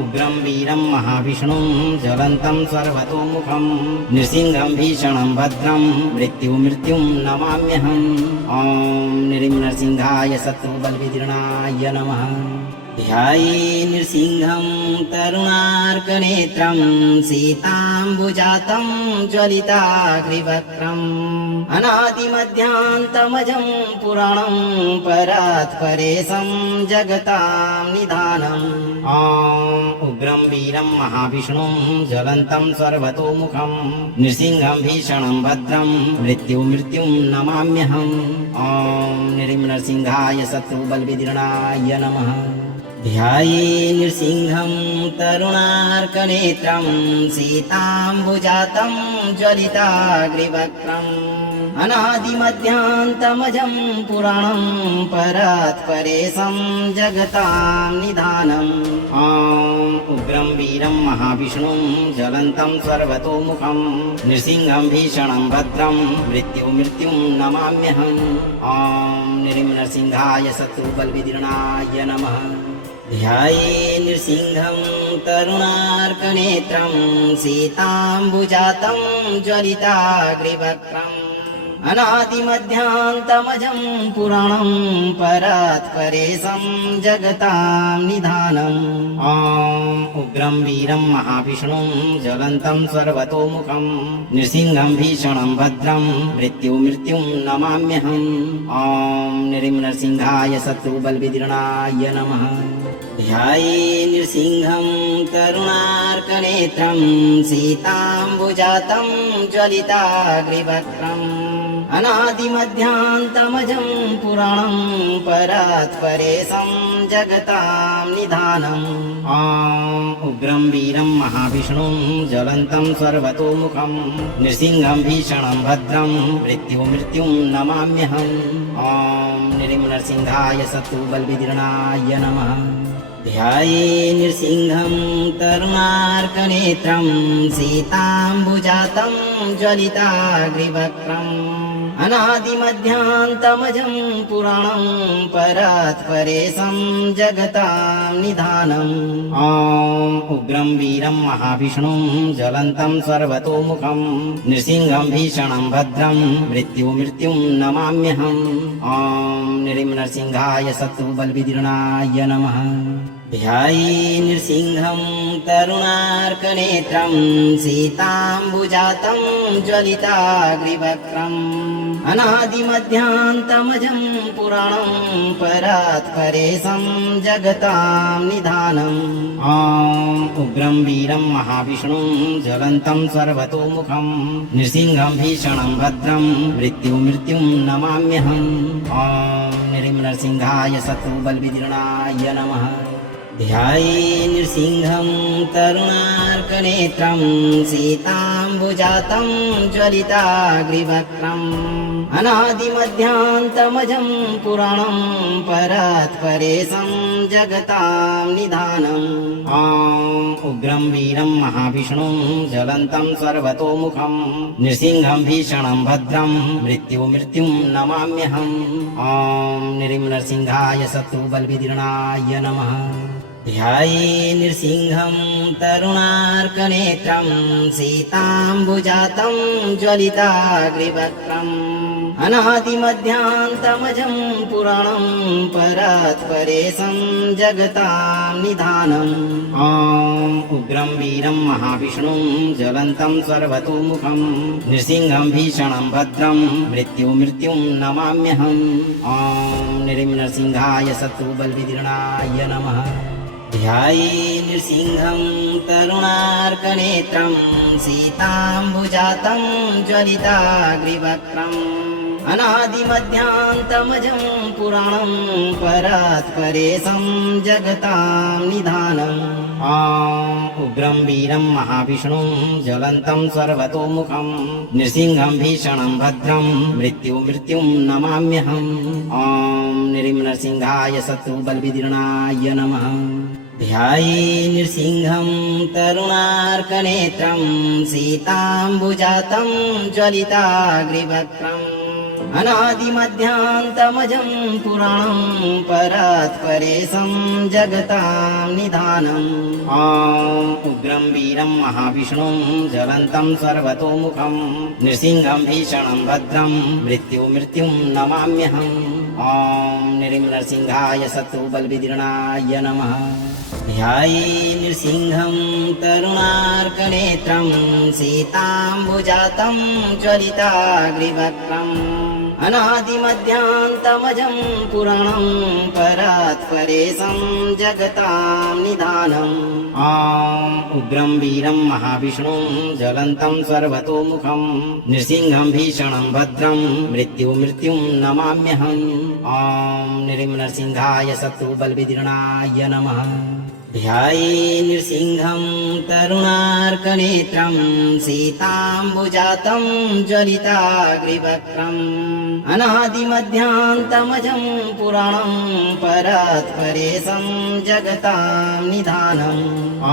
उग्रं वीरं महाविष्णुं ज्वलन्तं सर्वतोमुखं नृसिंहं भीषणं भद्रं मृत्युं नमाम्यहम् नृसिंहाय शत्रुबलविदीर्णाय नमः। ध्याये नृसिंहं तरुणार्कनेत्रं सीताम्बुजातं ज्वलिताग्निवक्त्रम् अनादिमध्यान्तमजं पुराणं परात्परेशं जगतां निधानम् उग्रं वीरं महाविष्णुं ज्वलन्तं सर्वतोमुखं नृसिंहं भीषणं भद्रं मृत्युं नमाम्यहम् नृसिंहाय शत्रुबलविदीर्णाय नमः। ध्याये नृसिंहं तरुणार्कनेत्रं सीताम्बुजातं ज्वलिताग्रिवक्त्रम् अनादिमध्यान्तमजं पुराणं परात् परेशं जगतां निधानम् उग्रं वीरं महाविष्णुं ज्वलन्तं सर्वतोमुखं नृसिंहं भीषणं भद्रं मृत्युं नमाम्यहम् नृसिंहाय शत्रुबलविदीर्णाय नमः। ध्याये नृसिंहं तरुणार्कनेत्रं सीताम्बुजातं ज्वलिताग्रिवक्त्रम् अनादिमध्यान्तमजं पुराणं परात् परेशं जगतां निधानम् उग्रं वीरं महाविष्णुं ज्वलन्तं सर्वतोमुखं नृसिंहं भीषणं भद्रं मृत्युं नमाम्यहम् नृसिंहाय शत्रुबलविदीर्णाय नमः। ध्याये नृसिंहं तरुणार्कनेत्रं सीताम्बुजातं ज्वलिताग्रिवक्त्रम् अनादिमध्यान्तमजं पुराणं परात् परेशं जगतां निधानम् उग्रं वीरं महाविष्णुं ज्वलन्तं सर्वतोमुखं नृसिंहं भीषणं भद्रं मृत्युं नमाम्यहम् नृसिंहाय शत्रुबलविदीर्णाय नमः। ध्याये नृसिंहं तरुणार्कनेत्रं सीताम्बुजातं ज्वलिताग्रिवक्त्रम् अनादिमध्यान्तमजं पुराणं परात् परेशं जगतां निधानम् उग्रं वीरं महाविष्णुं ज्वलन्तं सर्वतोमुखं नृसिंहं भीषणं भद्रं मृत्युं नमाम्यहम् नृसिंहाय शत्रुबलविदीर्णाय नमः। ध्याये नृसिंहं तरुणार्कनेत्रं सीताम्बुजातं ज्वलिताग्रिवक्त्रम् अनादिमध्यान्तमजं पुराणं परात् परेशं जगतां निधानम् उग्रं वीरं महाविष्णुं ज्वलन्तं सर्वतोमुखं नृसिंहं भीषणं भद्रं मृत्युं नमाम्यहम् नृसिंहाय शत्रुबलविदीर्णाय नमः। ध्याये नृसिंहं तरुणार्कनेत्रं सीताम्बुजातं ज्वलिताग्रिवक्त्रम् अनादिमध्यान्तमजं पुराणं परात् परेशं जगतां निधानम् उग्रं वीरं महाविष्णुं ज्वलन्तं सर्वतोमुखं नृसिंहं भीषणं भद्रं मृत्युं नमाम्यहम् नृसिंहाय शत्रुबलविदीर्णाय नमः। ध्याये नृसिंहं तरुणार्कनेत्रं सीताम्बुजातं ज्वलिताग्रिवक्त्रम् अनादिमध्यान्तमजं पुराणं परात् परेशं जगतां निधानम् उग्रं वीरं महाविष्णुं ज्वलन्तं सर्वतोमुखं नृसिंहं भीषणं भद्रं मृत्युं नमाम्यहम् नृसिंहाय शत्रुबलविदीर्णाय नमः। ध्याये नृसिंहं तरुणार्कनेत्रं सीताम्बुजातं ज्वलिताग्रिवक्त्रम् अनादिमध्यान्तमजं पुराणं परात् परेशं जगतां निधानम् उग्रं वीरं महाविष्णुं ज्वलन्तं सर्वतोमुखं नृसिंहं भीषणं भद्रं मृत्युं नमाम्यहम् नृसिंहाय शत्रुबलविदीर्णाय नमः। ध्याये नृसिंहं तरुणार्कनेत्रं सीताम्बुजातं ज्वलिताग्रिवक्त्रम् अनादिमध्यान्तमजं पुराणं परात् परेशं जगतां निधानम् उग्रं वीरं महाविष्णुं ज्वलन्तं सर्वतोमुखं नृसिंहं भीषणं भद्रं मृत्युं नमाम्यहम् नृसिंहाय शत्रुबलविदीर्णाय नमः। ध्याये नृसिंहं तरुणार्कनेत्रं सीताम्बुजातं ज्वलिताग्रिवक्त्रम् अनादिमध्यान्तमजं पुराणं परात् परात्परेशं जगतां निधानम् ॐ उग्रं वीरं महाविष्णुं ज्वलन्तं सर्वतोमुखं नृसिंहं भीषणं भद्रं मृत्युं नमाम्यहम् ॐ नृसिंहाय शत्रुबलविदीर्णाय नमः। ध्याये नृसिंहं तरुणार्कनेत्रं सीताम्बुजातं ज्वलिताग्रिवक्त्रम् अनादिमध्यान्तमजं पुराणं परात्परेशं जगतां निधानम् ॐ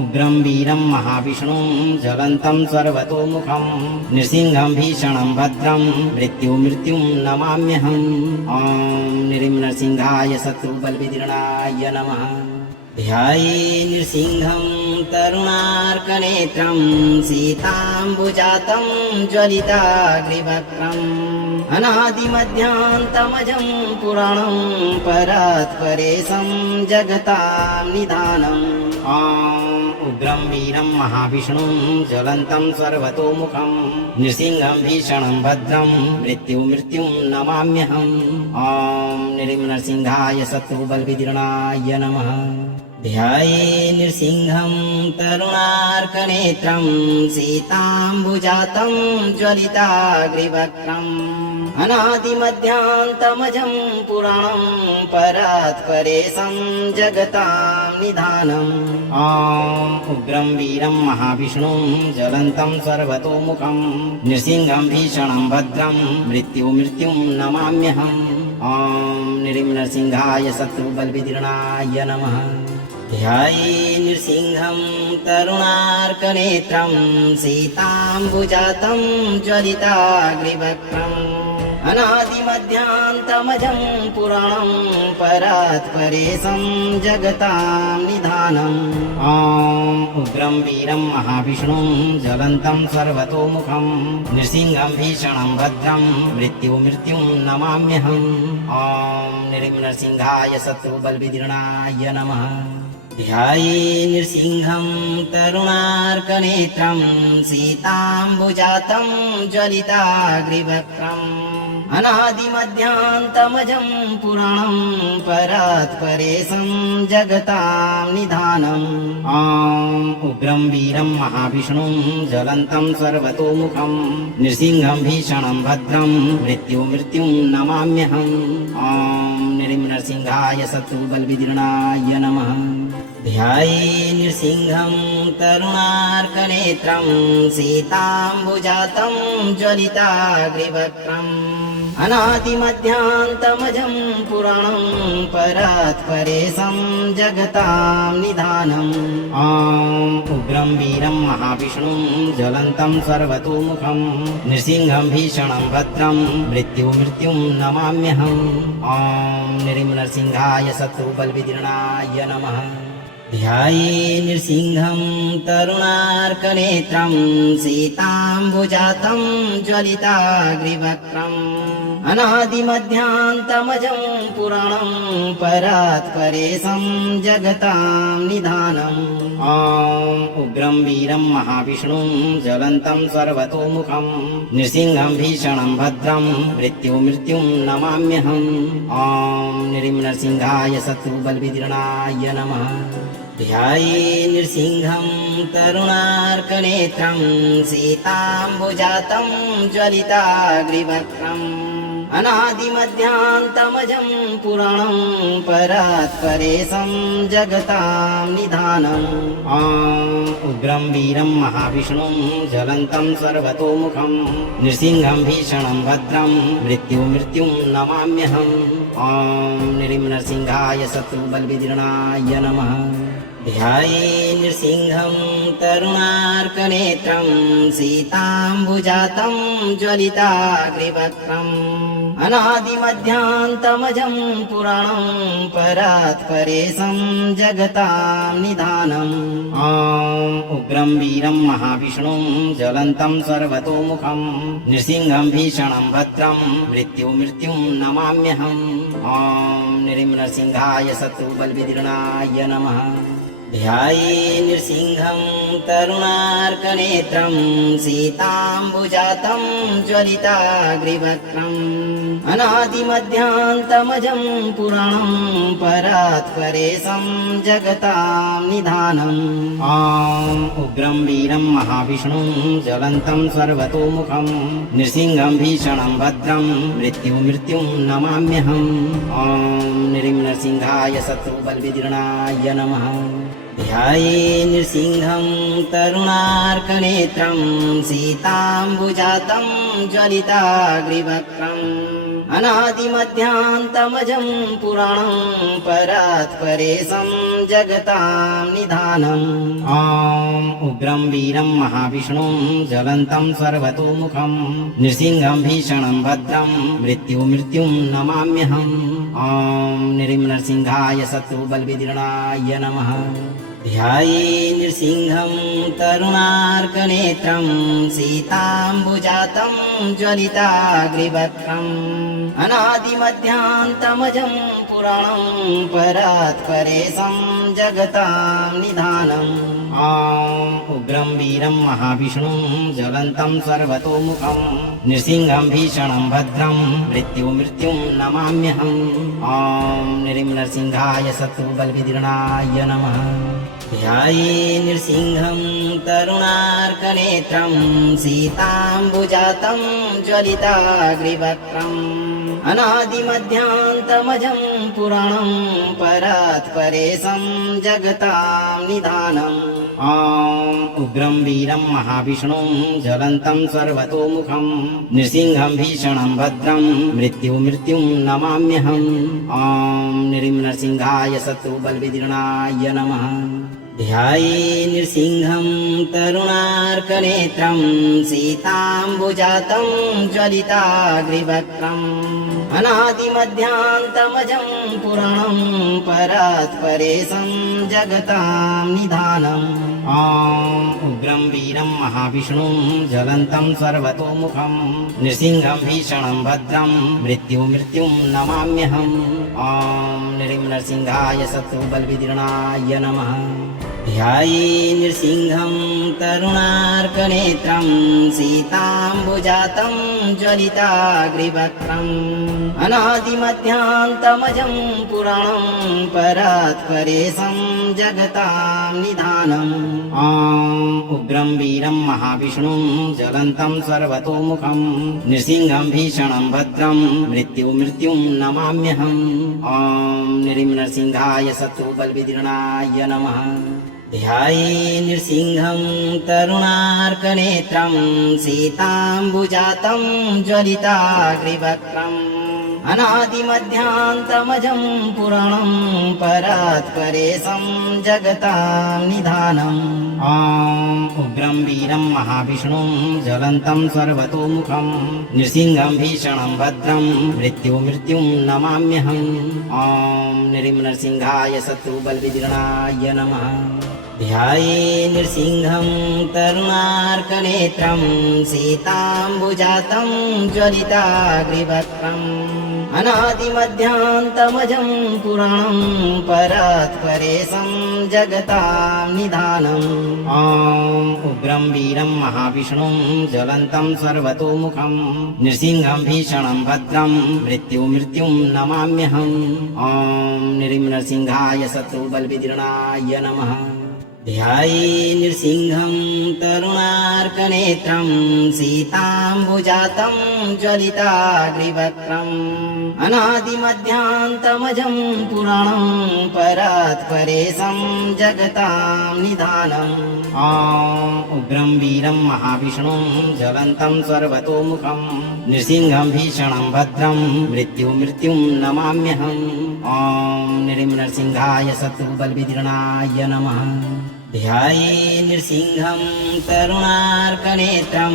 उग्रं वीरं महाविष्णुं ज्वलन्तं सर्वतोमुखं नृसिंहं भीषणं भद्रं मृत्युं नमाम्यहम् ॐ नृसिंहाय शत्रुबलविदीर्णाय नमः। ध्याये नृसिंहं तरुणार्कनेत्रं सीताम्बुजातं ज्वलिताग्रिवक्त्रम् अनादिमध्यान्तमजं पुराणं परात्परेशं जगतां निधानम् ॐ उग्रं वीरं महाविष्णुं ज्वलन्तं सर्वतोमुखं नृसिंहं भीषणं भद्रं मृत्युं नमाम्यहम् ॐ नृसिंहाय शत्रुबलविदीर्णाय नमः। ध्याये नृसिंहं तरुणार्कनेत्रं सीताम्बुजातं ज्वलिताग्रिवक्त्रम् अनादिमध्यान्तमजं पुराणं परात्परेशं जगतां निधानम् ॐ उग्रं वीरं महाविष्णुं ज्वलन्तं सर्वतोमुखं नृसिंहं भीषणं भद्रं मृत्युं नमाम्यहम् ॐ नृसिंहाय शत्रुबलविदीर्णाय नमः। ध्याये नृसिंहं तरुणार्कनेत्रं सीताम्बुजातं ज्वलिताग्रिवक्त्रम् अनादिमध्यान्तमजं पुराणं परात्परेशं जगतां निधानम् ॐ उग्रं वीरं महाविष्णुं ज्वलन्तं सर्वतोमुखं नृसिंहं भीषणं भद्रं मृत्युं नमाम्यहम् ॐ नृसिंहाय शत्रुबलविदीर्णाय नमः। ध्याये नृसिंहं तरुणार्कनेत्रं सीताम्बुजातं ज्वलिताग्रिवक्त्रम् अनादिमध्यान्तमजं पुराणं परात्परेशं जगतां निधानम् ॐ उग्रं वीरं महाविष्णुं ज्वलन्तं सर्वतोमुखं नृसिंहं भीषणं भद्रं मृत्युं नमाम्यहम् ॐ नृसिंहाय शत्रुबलविदीर्णाय नमः। ध्याये नृसिंहं तरुणार्कनेत्रं सीताम्बुजातं ज्वलिताग्रिवक्त्रम् अनादिमध्यान्तमजं पुराणं परात्परेशं जगतां निधानम् ॐ उग्रं वीरं महाविष्णुं ज्वलन्तं सर्वतोमुखं नृसिंहं भीषणं भद्रं मृत्युं नमाम्यहम् ॐ नृसिंहाय शत्रुबलविदीर्णाय नमः। ध्याये नृसिंहं तरुणार्कनेत्रं सीताम्बुजातं ज्वलिताग्रिवक्त्रम् अनादिमध्यान्तमजं पुराणं परात्परेशं जगतां निधानम् ॐ उग्रं वीरं महाविष्णुं ज्वलन्तं सर्वतोमुखं नृसिंहं भीषणं भद्रं मृत्युं नमाम्यहम् ॐ नृसिंहाय शत्रुबलविदीर्णाय नमः। ध्याये नृसिंहं तरुणार्कनेत्रं सीताम्बुजातं ज्वलिताग्रिवक्त्रम् अनादिमध्यान्तमजं पुराणं परात्परेशं जगतां निधानम् ॐ उग्रं वीरं महाविष्णुं ज्वलन्तं सर्वतोमुखं नृसिंहं भीषणं भद्रं मृत्युं नमाम्यहम् ॐ नृसिंहाय शत्रुबलविदीर्णाय नमः। ध्याये नृसिंहं तरुणार्कनेत्रं सीताम्बुजातं ज्वलिताग्रिवक्त्रम् अनादिमध्यान्तमजं पुराणं परात्परेशं जगतां निधानम् ॐ उग्रं वीरं महाविष्णुं ज्वलन्तं सर्वतोमुखं नृसिंहं भीषणं भद्रं मृत्युं नमाम्यहम् ॐ नृसिंहाय शत्रुबलविदीर्णाय नमः। ध्याये नृसिंहं तरुणार्कनेत्रं सीताम्बुजातं ज्वलिताग्रिवक्त्रम् अनादिमध्यान्तमजं पुराणं परात्परेशं जगतां निधानम् उग्रं वीरं महाविष्णुं ज्वलन्तं सर्वतोमुखं नृसिंहं भीषणं भद्रं मृत्युं नमाम्यहम् नृं नृसिंहाय शत्रुबलविदीर्णाय नमः। ध्याये नृसिंहं तरुणार्कनेत्रं सीताम्बुजातं ज्वलिताग्रिवक्त्रम् अनादिमध्यान्तमजं पुराणं परात्परेशं जगतां निधानम् उग्रं वीरं महाविष्णुं ज्वलन्तं सर्वतोमुखं नृसिंहं भीषणं भद्रं मृत्युं नमाम्यहम् नृं नृसिंहाय शत्रुबलविदीर्णाय नमः। ध्याये नृसिंहं तरुणार्कनेत्रं सीताम्बुजातं ज्वलिताग्रिवक्त्रम् अनादिमध्यान्तमजं पुराणं परात्परेशं जगतां निधानम् उग्रं वीरं महाविष्णुं ज्वलन्तं सर्वतोमुखं नृसिंहं भीषणं भद्रं मृत्युं नमाम्यहम् नृं नृसिंहाय शत्रुबलविदीर्णाय नमः। ध्याये नृसिंहं तरुणार्कनेत्रं सीताम्बुजातं ज्वलिताग्रिवक्त्रम् अनादिमध्यान्तमजं पुराणं परात्परेशं जगतां निधानम् उग्रं वीरं महाविष्णुं ज्वलन्तं सर्वतोमुखं नृसिंहं भीषणं भद्रं मृत्युं नमाम्यहम् नृं नृसिंहाय शत्रुबलविदीर्णाय नमः। ध्याये नृसिंहं तरुणार्कनेत्रं सीताम्बुजातं ज्वलिताग्रिवक्त्रम् अनादिमध्यान्तमजं पुराणं परात्परेशं जगतां निधानम् उग्रं वीरं महाविष्णुं ज्वलन्तं सर्वतोमुखं नृसिंहं भीषणं भद्रं मृत्युं नमाम्यहम् नृं नृसिंहाय शत्रुबलविदीर्णाय नमः। ध्याये नृसिंहं तरुणार्कनेत्रं सीताम्बुजातं ज्वलिताग्रिवक्त्रम् अनादिमध्यान्तमजं पुराणं परात्परेशं जगतां निधानम् उग्रं वीरं महाविष्णुं ज्वलन्तं सर्वतोमुखं नृसिंहं भीषणं भद्रं मृत्युं नमाम्यहम् नृं नृसिंहाय शत्रुबलविदीर्णाय नमः। ध्याये नृसिंहं तरुणार्कनेत्रं सीताम्बुजातं ज्वलिताग्रिवक्त्रम् अनादिमध्यान्तमजं पुराणं परात्परेशं जगतां निधानम् उग्रं वीरं महाविष्णुं ज्वलन्तं सर्वतोमुखं नृसिंहं भीषणं भद्रं मृत्युं नमाम्यहम् नृं नृसिंहाय शत्रुबलविदीर्णाय नमः। ध्याये नृसिंहं तरुणार्कनेत्रं सीताम्बुजातं ज्वलिताग्रिवक्त्रम् अनादिमध्यान्तमजं पुराणं परात्परेशं जगतां निधानम् उग्रं वीरं महाविष्णुं ज्वलन्तं सर्वतोमुखं नृसिंहं भीषणं भद्रं मृत्युं नमाम्यहम् नृं नृसिंहाय शत्रुबलविदीर्णाय नमः। ध्याये नृसिंहं तरुणार्कनेत्रं सीताम्बुजातं ज्वलिताग्रिवक्त्रम् अनादिमध्यान्तमजं पुराणं परात्परेशं जगतां निधानम् उग्रं वीरं महाविष्णुं ज्वलन्तं सर्वतोमुखं नृसिंहं भीषणं भद्रं मृत्युं नमाम्यहम् नृं नृसिंहाय शत्रुबलविदीर्णाय नमः। ध्याये नृसिंहं तरुणार्कनेत्रं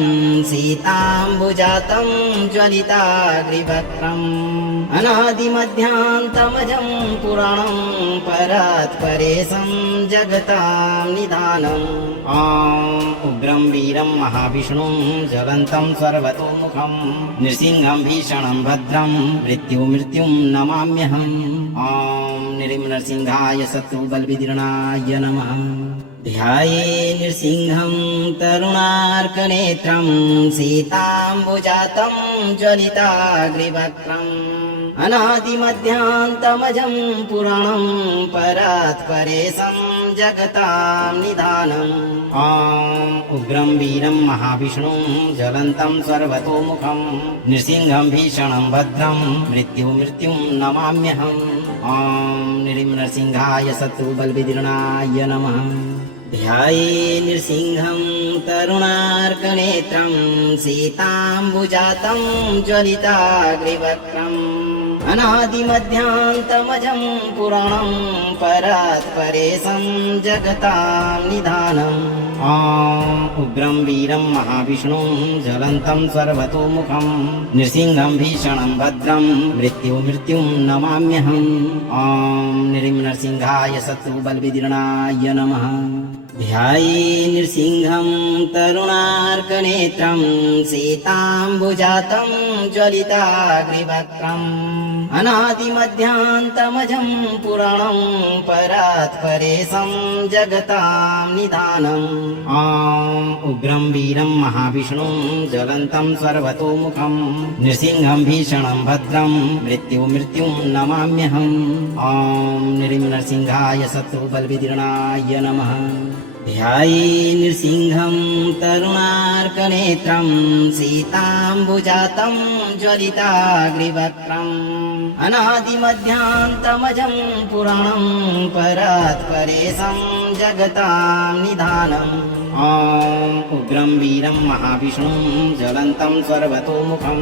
सीताम्बुजातं ज्वलिताग्रिवक्त्रम् अनादिमध्यान्तमजं पुराणं परात्परेशं जगतां निधानम् उग्रं वीरं महाविष्णुं ज्वलन्तं सर्वतोमुखं नृसिंहं भीषणं भद्रं मृत्युं नमाम्यहम् नृं नृसिंहाय शत्रुबलविदीर्णाय नमः। ध्याये नृसिंहं तरुणार्कनेत्रं सीताम्बुजातं ज्वलिताग्रिवक्त्रम् अनादिमध्यान्तमजं पुराणं परात् परेशं जगतां निधानम् उग्रं वीरं महाविष्णुं ज्वलन्तं सर्वतोमुखं नृसिंहं भीषणं भद्रं मृत्युं नमाम्यहम् नृसिंहाय शत्रुबलविदीर्णाय नमः। ध्याये नृसिंहं तरुणार्कनेत्रं सीताम्बुजातं ज्वलिताग्रिवक्त्रम् अनादिमध्यान्तमजं पुराणं परात् परेशं जगतां निधानम् उग्रं वीरं महाविष्णुं ज्वलन्तं सर्वतोमुखं नृसिंहं भीषणं भद्रं मृत्युं नमाम्यहम् नृसिंहाय शत्रुबलविदीर्णाय नमः। ध्याये नृसिंहं तरुणार्कनेत्रं सीताम्बुजातं ज्वलिताग्रिवक्त्रम् अनादिमध्यान्तमजं पुराणं परात् परेशं जगतां निधानम् उग्रं वीरं महाविष्णुं ज्वलन्तं सर्वतोमुखं नृसिंहं भीषणं भद्रं मृत्युं नमाम्यहम् नृसिंहाय शत्रुबलविदीर्णाय नमः। ध्याये नृसिंहं तरुणार्कनेत्रं सीताम्बुजातं ज्वलिताग्रिवक्त्रम् अनादिमध्यान्तमजं पुराणं परात् परेशं जगतां निधानम् उग्रं वीरं महाविष्णुं ज्वलन्तं सर्वतोमुखं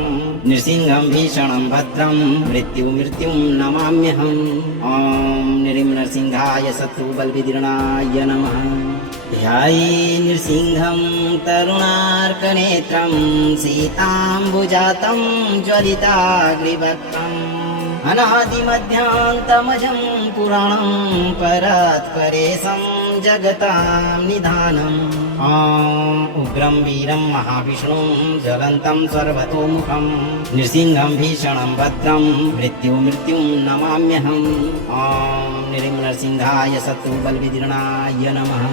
नृसिंहं भीषणं भद्रं मृत्युं नमाम्यहम् नृसिंहाय शत्रुबलविदीर्णाय नमः। ध्याये नृसिंहं तरुणार्कनेत्रं सीताम्बुजातं ज्वलिताग्रिवक्त्रम् अनादिमध्यान्तमजं पुराणं परात् परेशं जगतां निधानम् उग्रं वीरं महाविष्णुं ज्वलन्तं सर्वतोमुखं नृसिंहं भीषणं भद्रं मृत्युं नमाम्यहम् नृसिंहाय शत्रुबलविदीर्णाय नमः।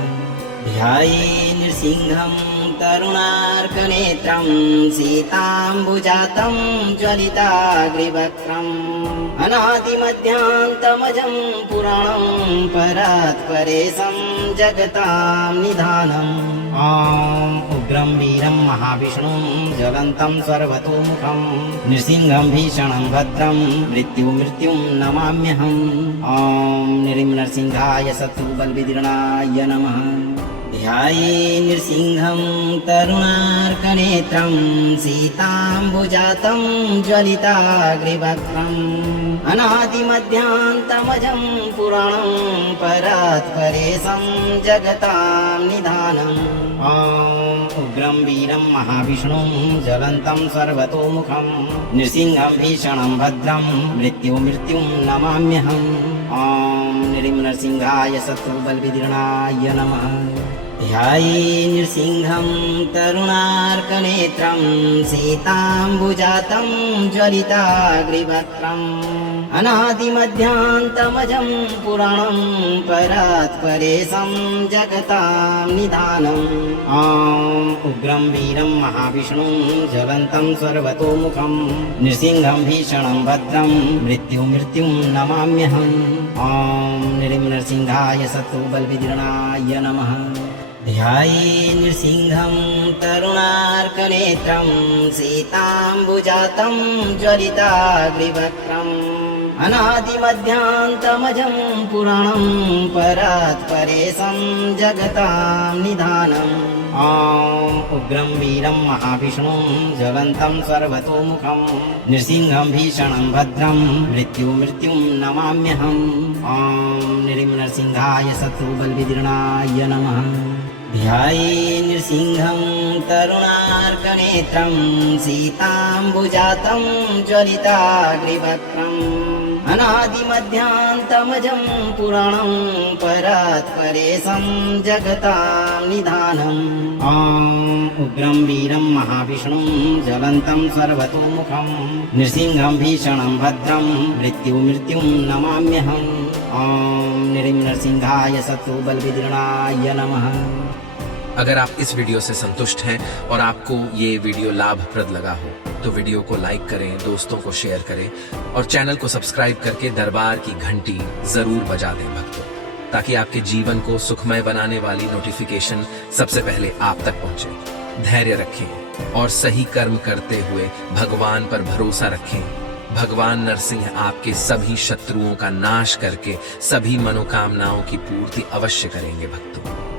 ध्याये नृसिंहं तरुणार्कनेत्रं सीताम्बुजातं ज्वलिताग्रिवक्त्रम् अनादिमध्यान्तमजं पुराणं परात् परेशं जगतां निधानम् उग्रं वीरं महाविष्णुं ज्वलन्तं सर्वतोमुखं नृसिंहं भीषणं भद्रं मृत्युं नमाम्यहम् नृसिंहाय शत्रुबलविदीर्णाय नमः। ध्याये नृसिंहं तरुणार्कनेत्रं सीताम्बुजातं ज्वलिताग्रिवक्त्रम् अनादिमध्यान्तमजं पुराणं परात् परेशं जगतां निधानम् उग्रं वीरं महाविष्णुं ज्वलन्तं सर्वतोमुखं नृसिंहं भीषणं भद्रं मृत्युं नमाम्यहम् नृसिंहाय शत्रुबलविदीर्णाय नमः। ध्याये नृसिंहं तरुणार्कनेत्रं सीताम्बुजातं ज्वलिताग्रिवक्त्रम् अनादिमध्यान्तमजं पुराणं परात् परेशं जगतां निधानम् उग्रं वीरं महाविष्णुं ज्वलन्तं सर्वतोमुखं नृसिंहं भीषणं भद्रं मृत्युं नमाम्यहम् नृसिंहाय शत्रुबलविदीर्णाय नमः। ध्याये नृसिंहं तरुणार्कनेत्रं सीताम्बुजातं ज्वलिताग्रिवक्त्रम् अनादिमध्यान्तमजं पुराणं परात् परेशं जगतां निधानम् उग्रं वीरं महाविष्णुं ज्वलन्तं सर्वतोमुखं नृसिंहं भीषणं भद्रं मृत्युं नमाम्यहम् नृसिंहाय शत्रुबलविदीर्णाय नमः। ध्याये नृसिंहं तरुणार्कनेत्रं सीताम्बुजातं ज्वलिताग्रिवक्त्रम् अनादिमध्यान्तमजं पुराणं परात् परेशं जगतां निधानम् उग्रं वीरं महाविष्णुं ज्वलन्तं सर्वतोमुखं नृसिंहं भीषणं भद्रं मृत्युं नमाम्यहम् ॐ नृसिंहाय शत्रुबलविदीर्णाय नमः। अगर आप इस वीडियो से संतुष्ट हैं और आपको ये वीडियो लाभप्रद लगा हो तो वीडियो को लाइक करें, दोस्तों को शेयर करें और चैनल को सब्सक्राइब करके दरबार की घंटी जरूर बजा दें भक्तों, ताकि आपके जीवन को सुखमय बनाने वाली नोटिफिकेशन सबसे पहले आप तक पहुंचे। धैर्य रखें और सही कर्म करते हुए भगवान पर भरोसा रखें। भगवान नरसिंह आपके सभी शत्रुओं का नाश करके सभी मनोकामनाओं की पूर्ति अवश्य करेंगे भक्तों।